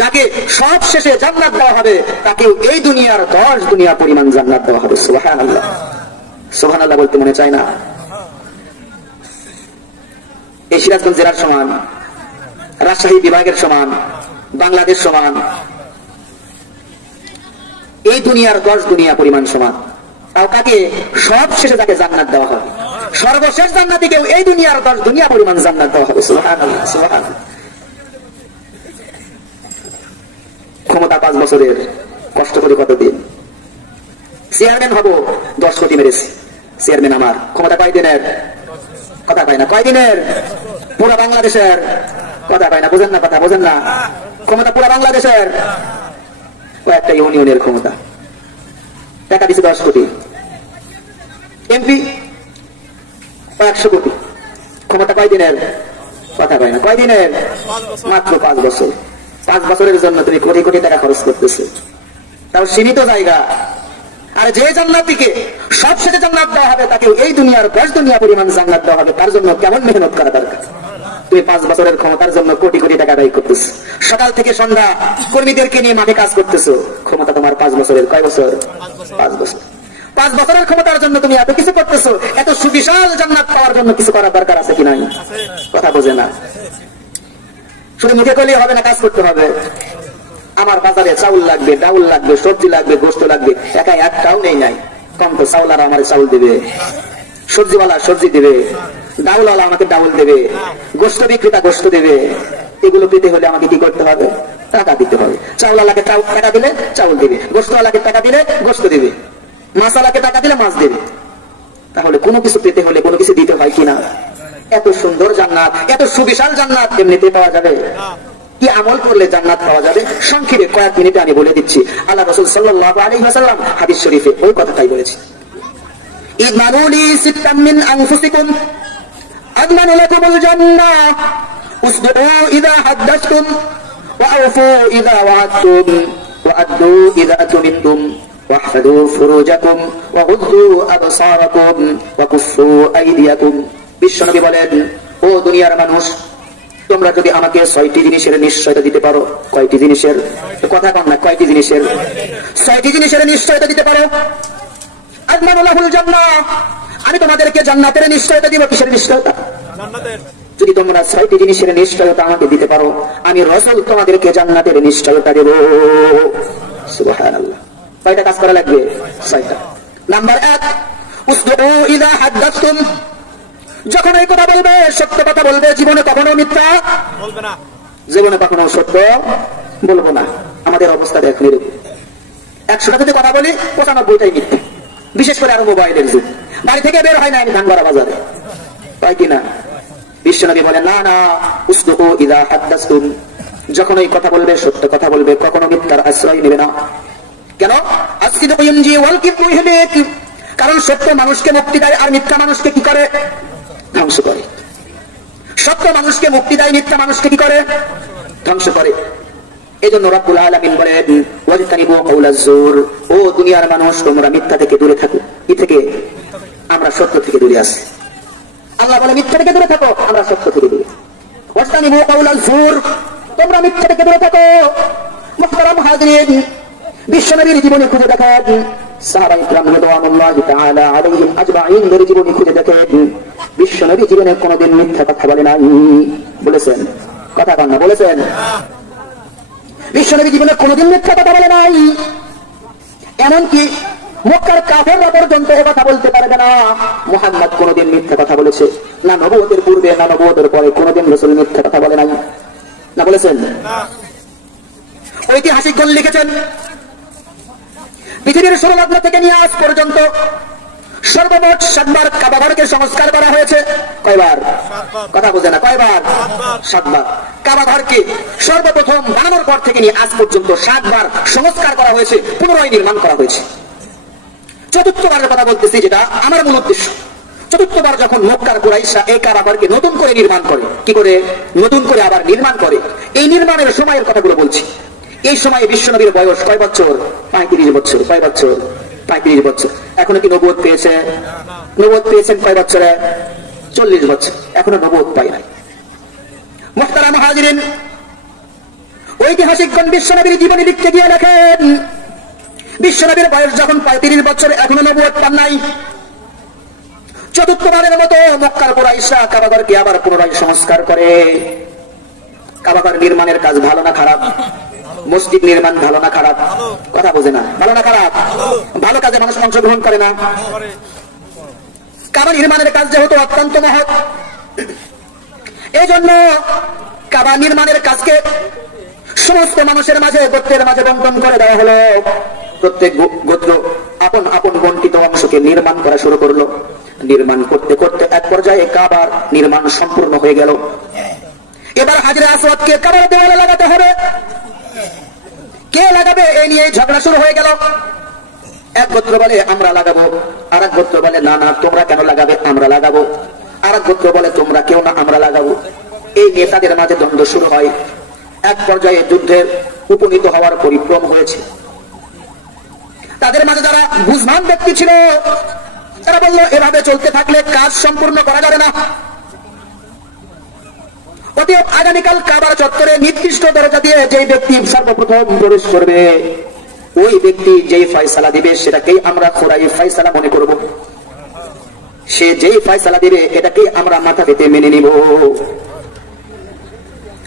যাকে সব শেষে জান্নাত দেওয়া হবে তাকে এই দুনিয়ার 10 দুনিয়া পরিমাণ জান্নাত দেওয়া হবে। সুবহানাল্লাহ। সুবহানাল্লাহ বলতে মনে চায় না? সিরাজগঞ্জ জেলার সমান, রাজশাহী বিভাগের সমান, বাংলাদেশ সমান, এই দুনিয়ার 10 দুনিয়া পরিমাণ সমান। তাও কাকে? সব শেষে তাকে জান্নাত দেওয়া হবে। সর্বশেষ জান্নাতীকেও এই দুনিয়ার 10 দুনিয়া পরিমাণ জান্নাত দেওয়া হবে। সুবহানাল্লাহ, সুবহানাল্লাহ। ক্ষমতা 5 বছরের, কষ্ট করে কতদিন? চেয়ারম্যান হবো, 10 কোটি মেরেছি, চেয়ারম্যান আমার। ক্ষমতা কয় দিনের? কথা পায় না। কয় দিনের? পুরো বাংলাদেশের। কথা পায় না, বোঝেন না, কথা বোঝেন না। ক্ষমতা পুরো বাংলাদেশের, কয়েকটা ইউনিয়নের ক্ষমতা। টাকা দিচ্ছে 10 কোটি। এমপি 100 কোটি। ক্ষমতা কয় দিনের? কথা পায় না। কয় দিনের? মাত্র 5 বছর। 5 বছরের জন্য তুমি কোটি কোটি টাকা খরচ করতেছে, তাও সীমিত জায়গা। আর যে জান্নাতীকে সবশেষে জান্নাত দেওয়া হবে তাকে এই দুনিয়ার 10 দুনিয়া পরিমাণ জান্নাত দেওয়া হবে। তার জন্য কেমন মেহনত করা দরকার? তুমি 5 বছরের ক্ষমতার জন্য কোটি কোটি টাকা ব্যয় করতেছো, সকাল থেকে সন্ধ্যা কর্মীদেরকে নিয়ে মাঠে কাজ করতেছো। ক্ষমতা তোমার 5 বছরের। কয় বছর? 5 বছর। 5 বছরের ক্ষমতার জন্য তুমি এত কিছু করতেছো, এত সুবিশাল জান্নাত পাওয়ার জন্য কিছু করার দরকার আছে কি নাই? কথা বোঝে না। শুধু মুখে করলেই হবে না, কাজ করতে হবে। আমার বাজারে চাউল লাগবে, ডাউল লাগবে, সবজি লাগবে, গোস্ত লাগবে, একা একটাও নেই নাই। কম তো চাউলারা আমার চাউল দেবে, সবজিওয়ালা সবজি দেবে, ডাউলওয়ালা আমাকে ডাউল দেবে, গোস্ত বিক্রেতা গোস্ত দেবে। এগুলো পেতে হলে আমাকে কি করতে হবে? টাকা দিতে হবে। চাউলওয়ালাকে টাকা দিলে চাউল দেবে, গোস্তওয়ালাকে টাকা দিলে গোস্ত দেবে, মাছওয়ালাকে টাকা দিলে মাছ দেবে। তাহলে কোনো কিছু পেতে হলে কোনো কিছু দিতে হয় কিনা? এত সুন্দর জান্নাত, এত সুবিশাল জান্নাত এমনিতে পাওয়া যাবে? কি আমল করলে জান্নাত পাওয়া যাবে? সংক্ষেপে কয়েক মিনিটে আমি বলে দিচ্ছি। আল্লাহ রাসূল সাল্লাল্লাহু আলাইহি ওয়াসাল্লাম হাদিস শরীফে ওই কথাটাই বলেছে। ইদমানু লি সিত্তাম মিন আনফুসিকুম আদমানু লাকুমুল জান্নাহ উসদু ইযা হাদাসতুম ওয়া আওফু ইযা ওয়া'আদতুম ওয়া আদ্দু ইযা তুমিনতুম ওয়াহফাযু ফুরুজাকুম ওয়া গুদ্দু আবসারাকুম ওয়া কুফফু আইদিয়াকুম। বিশ্বনবী বলেন, ও দুনিয়ার মানুষ, তোমরা যদি আমাকে 6টি জিনিসের নিশ্চয়তা দিতে পারো। কয়টি জিনিসের? কথা কম না, কয়টি জিনিসের? 6টি জিনিসের নিশ্চয়তা দিতে পারো। আদমানু লাহুল জান্নাহ, আমি তোমাদেরকে জান্নাতের নিশ্চয়তা দিব। কিসের নিশ্চয়তা? জান্নাতের। যদি তোমরা 6টি জিনিসের নিশ্চয়তা আমাকে দিতে পারো, আমি রাসূল তোমাদেরকে জান্নাতের নিশ্চয়তা দেব। সুবহানাল্লাহ। কয়টা কাজ করা লাগবে? 6টা। নাম্বার 1, উসদু ইযা হাদাসতুম, যখন এই কথা বলবে সত্য কথা বলবে, জীবনে কখনো মিথ্যা বলবে না, জীবনে কখনো সত্য বলবো না। আমাদের অবস্থা দেখুন, 100টা যদি কথা বলি 95টাই মিথ্যা। বিশেষ করে আরো মোবাইলের যুগ, বাড়ি থেকে বের হয় না আমি ধানগড়া বাজারে, তাই কিনা? বিশ্বনবী বলেন, না না, উসদু ইযা হাদাসতুম, যখন এই কথা বলবে সত্য কথা বলবে, কখনো মিথ্যার আশ্রয় নেবে না। কেন? আসকিদু ইউনজি ওয়াল কিবরু ইহলিক, কারণ সত্য মানুষকে মুক্তি দেয় আর মিথ্যা মানুষকে কি করে? ধ্বংস করে। সত্য মানুষকে মুক্তি দেয়, মিথ্যা মানুষকে কি করে? ধ্বংস করে। এজন্য রব্বুল আলামিন বলেন, ওয়াজতানিবু কাওলাজ জুর, ও দুনিয়ার মানুষ, তোমরা মিথ্যা থেকে দূরে থাকো। কি থেকে? আমরা সত্য থেকে দূরে আছি। আল্লাহ বলে মিথ্যা থেকে দূরে থাকো, আমরা সত্য থেকে দূরে। ওয়াজতানিবু কাওলাজ জুর, তোমরা মিথ্যা থেকে দূরে থাকো। মুহতারাম হাজিরিন, বিশ্বনবীর জীবনে খুঁজে দেখেন, সাহাবায়ে কিরাম রাদিয়াল্লাহু তাআলা আলাইহিম আজমাইন এর জীবনে খুঁজে দেখেন, বিশ্বনবী জীবনে কোনোদিন মিথ্যা কথা বলে নাই। বলেছেন? কথা কন না, বলেছেন? বিশ্বনবী জীবনে কোনোদিন মিথ্যা কথা বলে নাই। এমনকি মক্কার কাফেররা পর্যন্ত এ কথা বলতে পারবে না মুহাম্মদ কোনোদিন মিথ্যা কথা বলেছে। না নবুয়তের পূর্বে না নবুয়তের পরে কোনোদিন রাসূল মিথ্যা কথা বলে নাই। না বলেছেন? ঐতিহাসিকগণ লিখেছেন, পৃথিবীর সর্বলগ্ন থেকে নিয়ে আজ পর্যন্ত সর্বমোট 7 বার কাবা ঘরকে সংস্কার করা হয়েছে। কয়বার? কথা বোঝে না, কয়বার? 7 বার। কাবা ঘরকে সর্বপ্রথম বানানোর পর থেকে নিয়ে আজ পর্যন্ত 7 বার সংস্কার করা হয়েছে, পুনরায় নির্মাণ করা হয়েছে। চতুর্থবারের কথা বলতেছি, যেটা আমার মূল উদ্দেশ্য। চতুর্থবার যখন মক্কার কুরাইশরা এই কাবা ঘরকে নতুন করে নির্মাণ করে, কি করে? নতুন করে আবার নির্মাণ করে। এই নির্মাণের সময়ের কথাগুলো বলছি। এই সময়ে বিশ্বনবীর বয়স কয় বছর? 35 বছর। কয় বছর? 35 বছর। এখনো কি নবুয়ত পেয়েছে? নবুয়ত পেয়েছেন কয় বছরে? 40 বছর। এখনো নবুয়ত পায় নাই। মুহতারাম হাজিরিন, ঐতিহাসিকগণ বিশ্বনবীর জীবনী লিখতে গিয়ে লেখেন, বিশ্বনবীর বয়স যখন 35 বছর, এখনো নবুয়ত পান নাই। চতুর্থবারের মতো মক্কার কুরাইশরা কাবাঘরকে আবার পুনরায় সংস্কার করে। কাবাঘর নির্মাণের কাজ ভালো না খারাপ? মসজিদ নির্মাণ ভালো না খারাপ? কথা বোঝে না। ভালো না খারাপ? ভালো কাজে মানুষ অংশগ্রহণ করে না। কাবা নির্মাণের কাজ যেহেতু অত্যন্ত মহৎ, এই জন্য কাবা নির্মাণের কাজকে সমস্ত মানুষের মাঝে, গোত্রের মাঝে বন্টন করে দেওয়া হলো। প্রত্যেক গোত্র আপন আপন বন্টিত অংশকে নির্মাণ করা শুরু করলো। নির্মাণ করতে করতে এক পর্যায়ে কাবার নির্মাণ সম্পূর্ণ হয়ে গেল। এবার হাজরে আসওয়াদকে কাবার দেওয়ালে লাগাতে হবে। কে লাগাবে এই নিয়ে ঝগড়া শুরু হয়ে গেল। এক গোত্র বলে আমরা লাগাবো, আর এক গোত্র বলে না না তোমরা কেন লাগাবে, আমরা লাগাবো। আর এক গোত্র বলে তোমরা কেউ না, আমরা লাগাবো। এই নেতাদের মাঝে দ্বন্দ্ব শুরু হয়। এক পর্যায়ে যুদ্ধের উপনীত হওয়ার পরিক্রম হয়েছে। তাদের মাঝে যারা বুঝবান ব্যক্তি ছিল তারা বলল এভাবে চলতে থাকলে কাজ সম্পূর্ণ করা যাবে না। অতএব আগামীকাল কাবার চত্বরে নির্দিষ্ট দরজা দিয়ে যেই ব্যক্তি সর্বপ্রথম প্রবেশ করবে, ওই ব্যক্তি যেই ফয়সালা দিবে সেটাকেই আমরা খোরাই ফয়সালা মনে করব। সে যেই ফয়সালা দিবে এটাকেই আমরা মাথা পেতে মেনে নিব।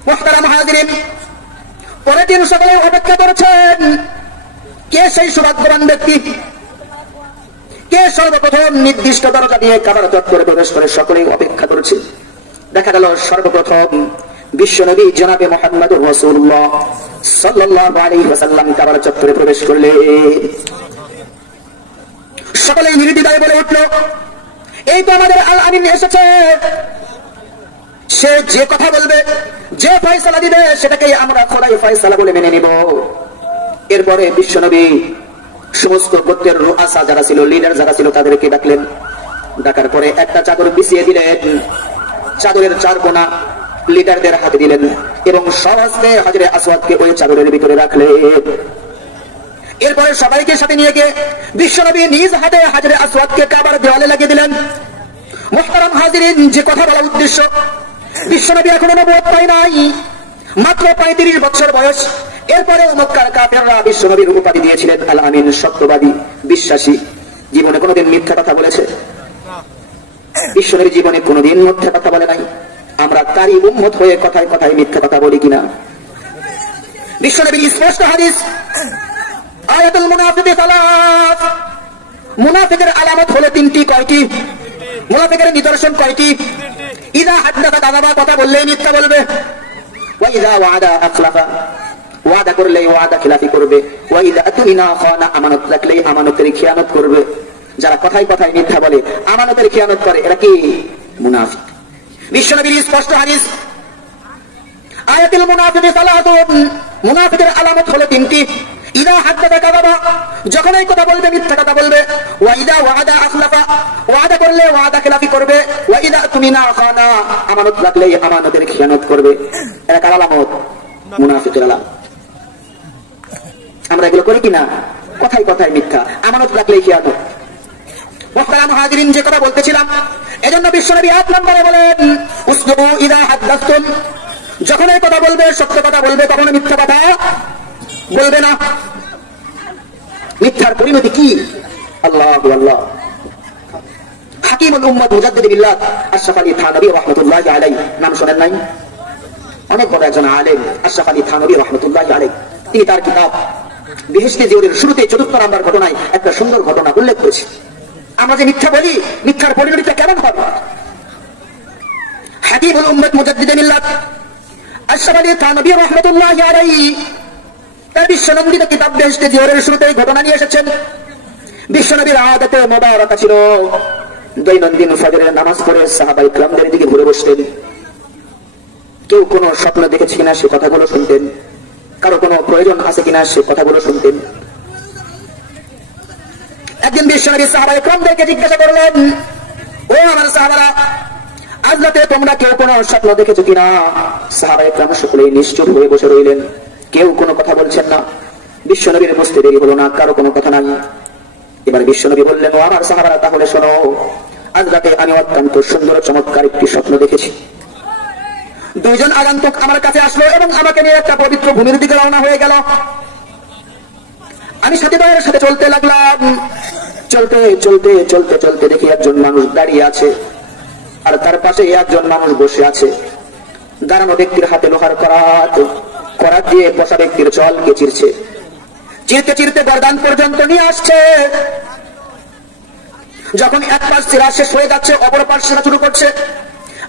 মুহতারাম হাজিরিন, পরের দিন সকালে অপেক্ষা করেছেন কে সেই সৌভাগ্যবান ব্যক্তি, কে সর্বপ্রথম নির্দিষ্ট দরজা দিয়ে কাবার চত্বরে প্রবেশ করে। সকলেই অপেক্ষা করেছে। দেখা গেল সর্বপ্রথম বিশ্বনবী জনাবে মুহাম্মদুর রাসূলুল্লাহ সাল্লাল্লাহু আলাইহি ওয়াসাল্লাম কাবার চত্বরে প্রবেশ করলেন। সকলেই নির্দ্বিধায় বলে উঠল এই তো আমাদের আল আমিন এসেছে। সে যে কথা বলবে, যে ফয়সালা দিবে সেটাকেই আমরা খোদাই ফয়সালা বলে মেনে নিব। এরপরে বিশ্বনবী সমস্ত গোত্রের রুআসা যারা ছিল, লিডার যারা ছিল তাদেরকে ডাকলেন। ডাকার পরে একটা চাদর বিছিয়ে দিলেন। চাদরের চার কোনা লিডারদের হাতে দিলেন এবং সহস্তে হাজরে আসওয়াদকে ওই চাদরের ভিতরে রাখলেন। এরপরে সবাইকে সাথে নিয়ে গিয়ে বিশ্বনবী নিজ হাতে হাজরে আসওয়াদকে কাবার দেওয়ালে লাগিয়ে দিলেন। মুহতারাম হাজিরিন, যে কথা বলা উদ্দেশ্য, বিশ্বনবী এখনো নবুয়ত পায় নাই, মাত্র 35 বছর বয়স। এরপরে মক্কার কাফেররা বিশ্বনবীর উপাধি দিয়েছিলেন আল আমিন, সত্যবাদী, বিশ্বাসী। জীবনে কোনোদিন মিথ্যা কথা বলেছে? বিশ্বনবী জীবনে কোনোদিন মিথ্যা কথা বলে নাই। আমরা তারই উম্মত হয়ে কথায় কথায় মিথ্যা কথা বলি কিনা? বিশ্বনবীর স্পষ্ট হাদিস, আয়াতুল মুনাফিকি সালাত, মুনাফিকের আলামত হলো তিনটি। কয়টি? মুনাফিকের নিদর্শন কয়টি? ইযা হাদাসা কাযাবা, কথা বললেই মিথ্যা বলবে। ওয়া ইযা ওয়াদা আখলাফা, ওয়াদা করলেই ওয়াদা খিলাফি করবে। ওয়া ইযা আতুমিনা খানা, আমানত রাখলেই আমানতের খিয়ানত করবে। যারা কথায় কথায় মিথ্যা বলে, আমানতের খিয়ানত করে, এরা কি? মুনাফিক। বিশ্বনবীর স্পষ্ট হাদিস, আয়াতুল মুনাফিকি সালাতুন, মুনাফিকের আলামত হলো তিনটি। ইযা হাদাসা কাযাবা, যখন এই কথা বলবে মিথ্যা কথা বলবে। ওয়া ইযা ওয়াদা আখলাফা, ওয়াদা করলে ওয়াদা খিলাফি করবে। ওয়া ইযা তুমিনা খানা, আমানত রাখলে আমানতের খিয়ানত করবে। এরা কার আলামত? মুনাফিকের আলামত। আমরা এগুলো করি কিনা? কথায় কথায় মিথ্যা, আমানত রাখলে খিয়ানত। মুহতারাম হাজিরিন, যে কথা বলতেছিলাম, এজন্য বিশ্বনবী 1 নম্বরে বলেন উসদু ইযা হাদাসতুম, যখন এই কথা বলবে, সত্য কথা বলবে, তখন মিথ্যা কথা বলবে না। মিথ্যার পরিণতি কি? আল্লাহু আল্লাহ। হাকিমুল উম্মাত মুজাদ্দিদ বিল্লাহ আশরাফ আলী থানভী রাহমাতুল্লাহি আলাইহি, নাম শুনেন নাই? অনেক বড় একজন আলেম আশরাফ আলী থানভী রাহমাতুল্লাহি আলাইহি। তিনি তার কিতাব বেহেশতে জিওরের শুরুতে 4 নম্বর ঘটনায় একটা সুন্দর ঘটনা উল্লেখ করেছে। আমরা যে মিথ্যা বলি, মিথ্যার পরিণতিটা কেমন হবে? হাকিমুল উম্মাত মুজাদ্দিদ বিল্লাহ আশরাফ আলী থানভী রাহমাতুল্লাহি আলাইহি তার বিশ্বনন্দিত কিতাব বেহেশতে জিওরের শুরুতে এই ঘটনা নিয়ে এসেছেন। বিশ্বনবীর আদতে মুবারাকা ছিল দৈনন্দিন ফজরের নামাজ পড়ে সাহাবায়ে কিরামদের দিকে ঘুরে বসতেন। কেউ কোনো স্বপ্ন দেখেছে কিনা সে কথাগুলো শুনতেন, কারো কোনো প্রয়োজন আছে কিনা সে কথাগুলো শুনতেন। একদিন বিশ্বনবী সাহাবায়ে কিরামদেরকে জিজ্ঞাসা করলেন, ও আমার সাহাবারা, আজ রাতে তোমরা কেউ কোনো স্বপ্ন দেখেছো কিনা? সাহাবায়ে কিরাম সকলেই নিশ্চুপ হয়ে বসে রইলেন, কেউ কোনো কথা বলছেন না। বিশ্বনবীর বুঝতে দেরি হলো না, কারো কোনো কথা নাই। এবার বিশ্বনবী বললেন, ও আমার সাহাবারা, তাহলে শোনো, আজ রাতে আমি অত্যন্ত সুন্দর চমৎকার একটি স্বপ্ন দেখেছি। 2 জন আগন্তুক আমার কাছে আসলো এবং আমাকে নিয়ে একটা পবিত্র ভূমির দিকে রওনা হয়ে গেল। আমি সাথীদ্বয়ের সাথে চলতে লাগলাম। চলতে চলতে চলতে চলতে দেখি একজন মানুষ দাঁড়িয়ে আছে, আর তার পাশে একজন মানুষ বসে আছে। দাঁড়ানো ব্যক্তির হাতে লোহার করাত দিয়ে বসা ব্যক্তির চলকে চিরছে, চিরতে চিরতে গর্দান পর্যন্ত নিয়ে আসছে। যখন এক পাশ চিরা শেষ হয়ে যাচ্ছে, অপর পাশ চিরা শুরু করছে।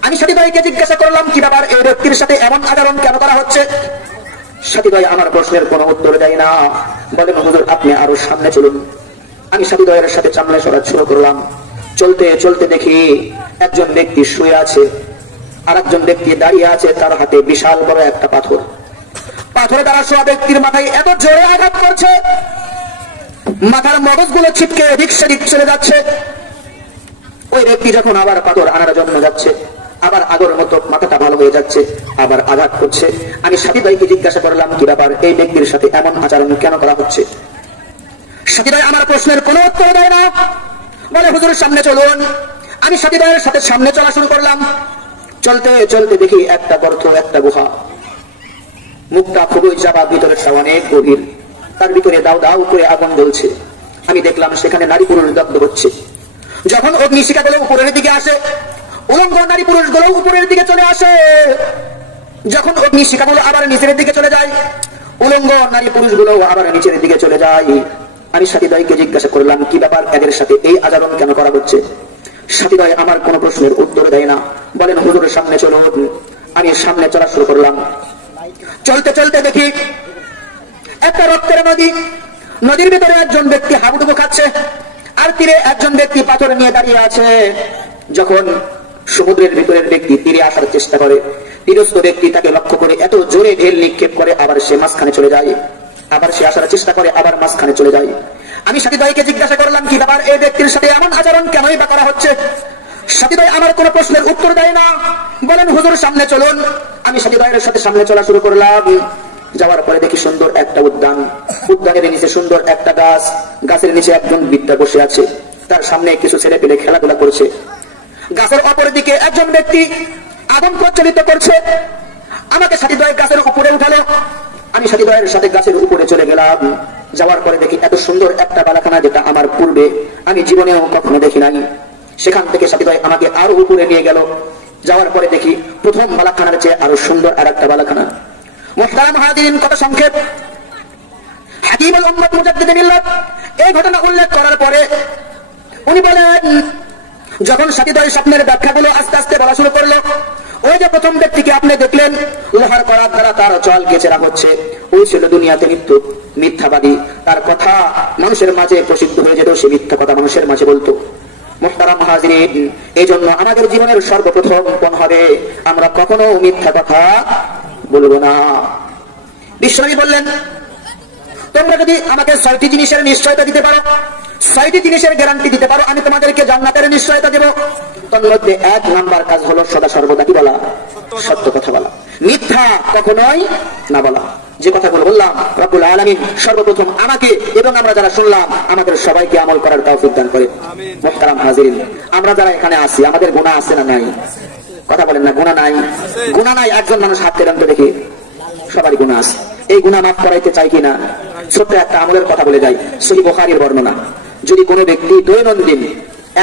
আমি সাথী ভাইকে জিজ্ঞাসা করলাম, কি ব্যাপার, এই ব্যক্তির সাথে এমন আচরণ কেন করা হচ্ছে? সাথী ভাই আমার প্রশ্নের কোনো উত্তর দেয় না, বলেন হুজুর আপনি আরো সামনে চলুন। আমি সাথী ভাইয়ের সাথে সামনে চলা শুরু করলাম। চলতে চলতে দেখি একজন ব্যক্তি শুয়ে আছে, আর একজন ব্যক্তি দাঁড়িয়ে আছে, তার হাতে বিশাল বড় একটা পাথর। পাথরে দ্বারা শোয়া ব্যক্তির মাথায় এত জোরে আঘাত করছে, মাথার মগজগুলো ছিটকে এদিক সেদিক চলে যাচ্ছে। ওই ব্যক্তি যখন আবার পাথর আনার জন্য যাচ্ছে, আবার আগের মতো মাথাটা ভালো হয়ে যাচ্ছে, আবার আঘাত করছে। আমি সাথী ভাইকে জিজ্ঞাসা করলাম, কি ব্যাপার, এই ব্যক্তির সাথে এমন আচরণ কেন করা হচ্ছে? সাথী ভাই আমার প্রশ্নের কোনো উত্তর দেয় না, বলে হুজুরের সামনে চলুন। আমি সাথী ভাইয়ের সাথে সামনে চলা শুরু করলাম। চলতে চলতে দেখি একটা গর্ত, একটা গুহা, মুখটা খুবই চাপা, ভিতরেরটা অনেক গভীর, তার ভিতরে দাও দাও করে আগুন জ্বলছে। আমি দেখলাম সেখানে নারী পুরুষ দগ্ধ হচ্ছে। যখন অগ্নিশিখাগুলো উপরের দিকে আসে, উলঙ্গ নারী পুরুষ গুলো উপরের দিকে চলে আসে। যখন অগ্নিশিখাগুলো আবার নিচের দিকে চলে যায়, উলঙ্গ নারী পুরুষ গুলো আবার নিচের দিকে চলে যায়। আমি সাথী ভাইকে জিজ্ঞাসা করলাম, কি ব্যাপার, এদের সাথে এই আচরণ কেন করা হচ্ছে? সাথী ভাই আমার কোন প্রশ্নের উত্তর দেয় না, বলেন হুজুরের সামনে চলুন। আমি সামনে চলা শুরু করলাম। চলতে চলতে দেখি একটা রক্তের নদী, নদীর ভিতরে একজন ব্যক্তি হাবুডুবু খাচ্ছে, আর তীরে একজন ব্যক্তি পাথর নিয়ে দাঁড়িয়ে আছে। যখন সমুদ্রের ভিতরের ব্যক্তি তীরে আসার চেষ্টা করে, তীরস্থ ব্যক্তি তাকে লক্ষ্য করে এত জোরে ঢেল নিক্ষেপ করে, আবার সে মাঝখানে চলে যায়, আবার সে আসার চেষ্টা করে, আবার মাঝখানে চলে যায়। আমি সাথী ভাইকে জিজ্ঞাসা করলাম, কি ব্যাপার, এই ব্যক্তির সাথে এমন আচরণ কেনই বা করা হচ্ছে? সাথী ভাই আমার কোন প্রশ্নের উত্তর দেয় না, বলেন হুজুর সামনে চলুন। আমি সাথী ভাইয়ের সাথে সামনে চলা শুরু করলাম। যাওয়ার পরে দেখি সুন্দর একটা উদ্যান, উদ্যানের নিচে সুন্দর একটা গাছ, গাছের নিচে একজন বৃদ্ধ বসে আছে, তার সামনে কিছু ছেলে পেলে খেলাধুলা করছে। গাছের অপর দিকে একজন ব্যক্তি আগুন প্রজ্বলিত করছে। আমাকে সাথী ভাই গাছের উপরে উঠালো। আমি সাথী ভাইয়ের সাথে গাছের উপরে চলে গেলাম। যাওয়ার পরে দেখি এত সুন্দর একটা বালাখানা, যেটা আমার পূর্বে আমি জীবনেও কখনো দেখি নাই। সেখান থেকে সাথী ভাই আমাকে আরো উপরে নিয়ে গেল। যাওয়ার পরে দেখি প্রথম বালাখানার চেয়ে আরো সুন্দর আর একটা বালাখানা। মুহতারাম হাজিরিন, কত সংক্ষেপ। হাকিমুল উম্মত মুজাদ্দিদ মিল্লাত এই ঘটনা উল্লেখ করার পরে উনি বলেন, যখন সাথী ভাই স্বপ্নের ব্যাখ্যাগুলো আস্তে আস্তে বলা শুরু করলো, ওই যে প্রথম ব্যক্তিকে আপনি দেখলেন লোহার করাত দ্বারা তার চল কেচেরা হচ্ছে, ওই ছিল দুনিয়াতে মিথ্যাবাদী। তার কথা মানুষের মাঝে প্রসিদ্ধ হয়ে যেত, সে মিথ্যা কথা মানুষের মাঝে বলতো। মুহতারাম হাজিরিন, এই জন্য আমাদের জীবনের সর্বপ্রথম কোন হবে, আমরা কখনো মিথ্যা কথা বলবো না। বিশ্বনবী বললেন, তোমরা যদি আমাকে 6টি জিনিসের নিশ্চয়তা দিতে পারো, 6টি জিনিসের গ্যারান্টি দিতে পারো, আমি তোমাদেরকে জান্নাতের নিশ্চয়তা দেব। তার মধ্যে 1 নাম্বার কাজ হলো সদা সর্বদা কি বলা, সত্য কথা বলা, মিথ্যা কখনোই না বলা। যে কথাগুলো বললাম, রব্বুল আলামিন সর্বপ্রথম আমাকে এবং আমরা যারা শুনলাম আমাদের সবাইকে আমল করার তৌফিক দান করেন। মুহতারাম হাজিরিন, আমরা যারা এখানে আছি আমাদের গুনাহ আছে না নাই? কথা বলেন না, গুনাহ নাই? গুনাহ নাই একজন মানুষ হাত তুলে তো দেখি, সবারই গুনাহ আছে। এই গুনাহ মাফ করাইতে চাই কিনা? ছোট্ট একটা আমলের কথা বলে যাই। সহিহ বুখারীর বর্ণনা, যদি কোনো ব্যক্তি দৈনন্দিন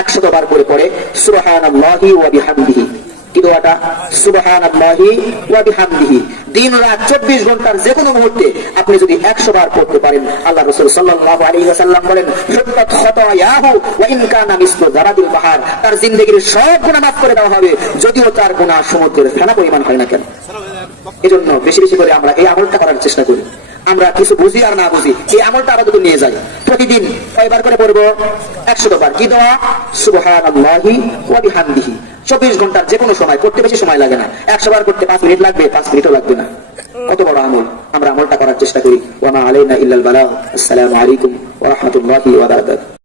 100 বার করে পড়ে সুবহানাল্লাহি ওয়া বিহামদিহি, কি দোয়াটা? সুবহানাল্লাহি ওয়া বিহামদিহি, দিন রাত 24 ঘন্টার যে কোনো মুহূর্তে আপনি যদি 100 বার পড়তে পারেন, আল্লাহ রাসূল সাল্লাল্লাহু আলাইহি ওয়াসাল্লাম বলেন, হুত্তাত খাতায়াহু ওয়া ইন কানা মিসলু যারাদিল বাহার, তার জিন্দেগীর সব গুনাহ মাফ করে দেওয়া হবে, যদিও তার গুনাহ সমুদ্রের ফেনা পরিমাণ হয় না কেন। এজন্য বেশি বেশি করে আমরা এই আমলটা করার চেষ্টা করি। আমরা কিছু বুঝি আর না বুঝি, এই আমলটা আপাতত নিয়ে যাই। প্রতিদিন কয়বার করে পড়বো? 100 বার। কি দোয়া? সুবহানাল্লাহি ওয়া বিহামদিহি। 24 ঘন্টার যে কোনো সময় করতে বেশি সময় লাগে না। 100 বার করতে 5 মিনিট লাগবে, 5 মিনিটও লাগবে না। কত বড় আমল, আমরা আমলটা করার চেষ্টা করি। ওয়া মা আলাইনা ইল্লাল বালাগ। আসসালামু আলাইকুম ওয়া রাহমাতুল্লাহি ওয়া বারাকাতুহু।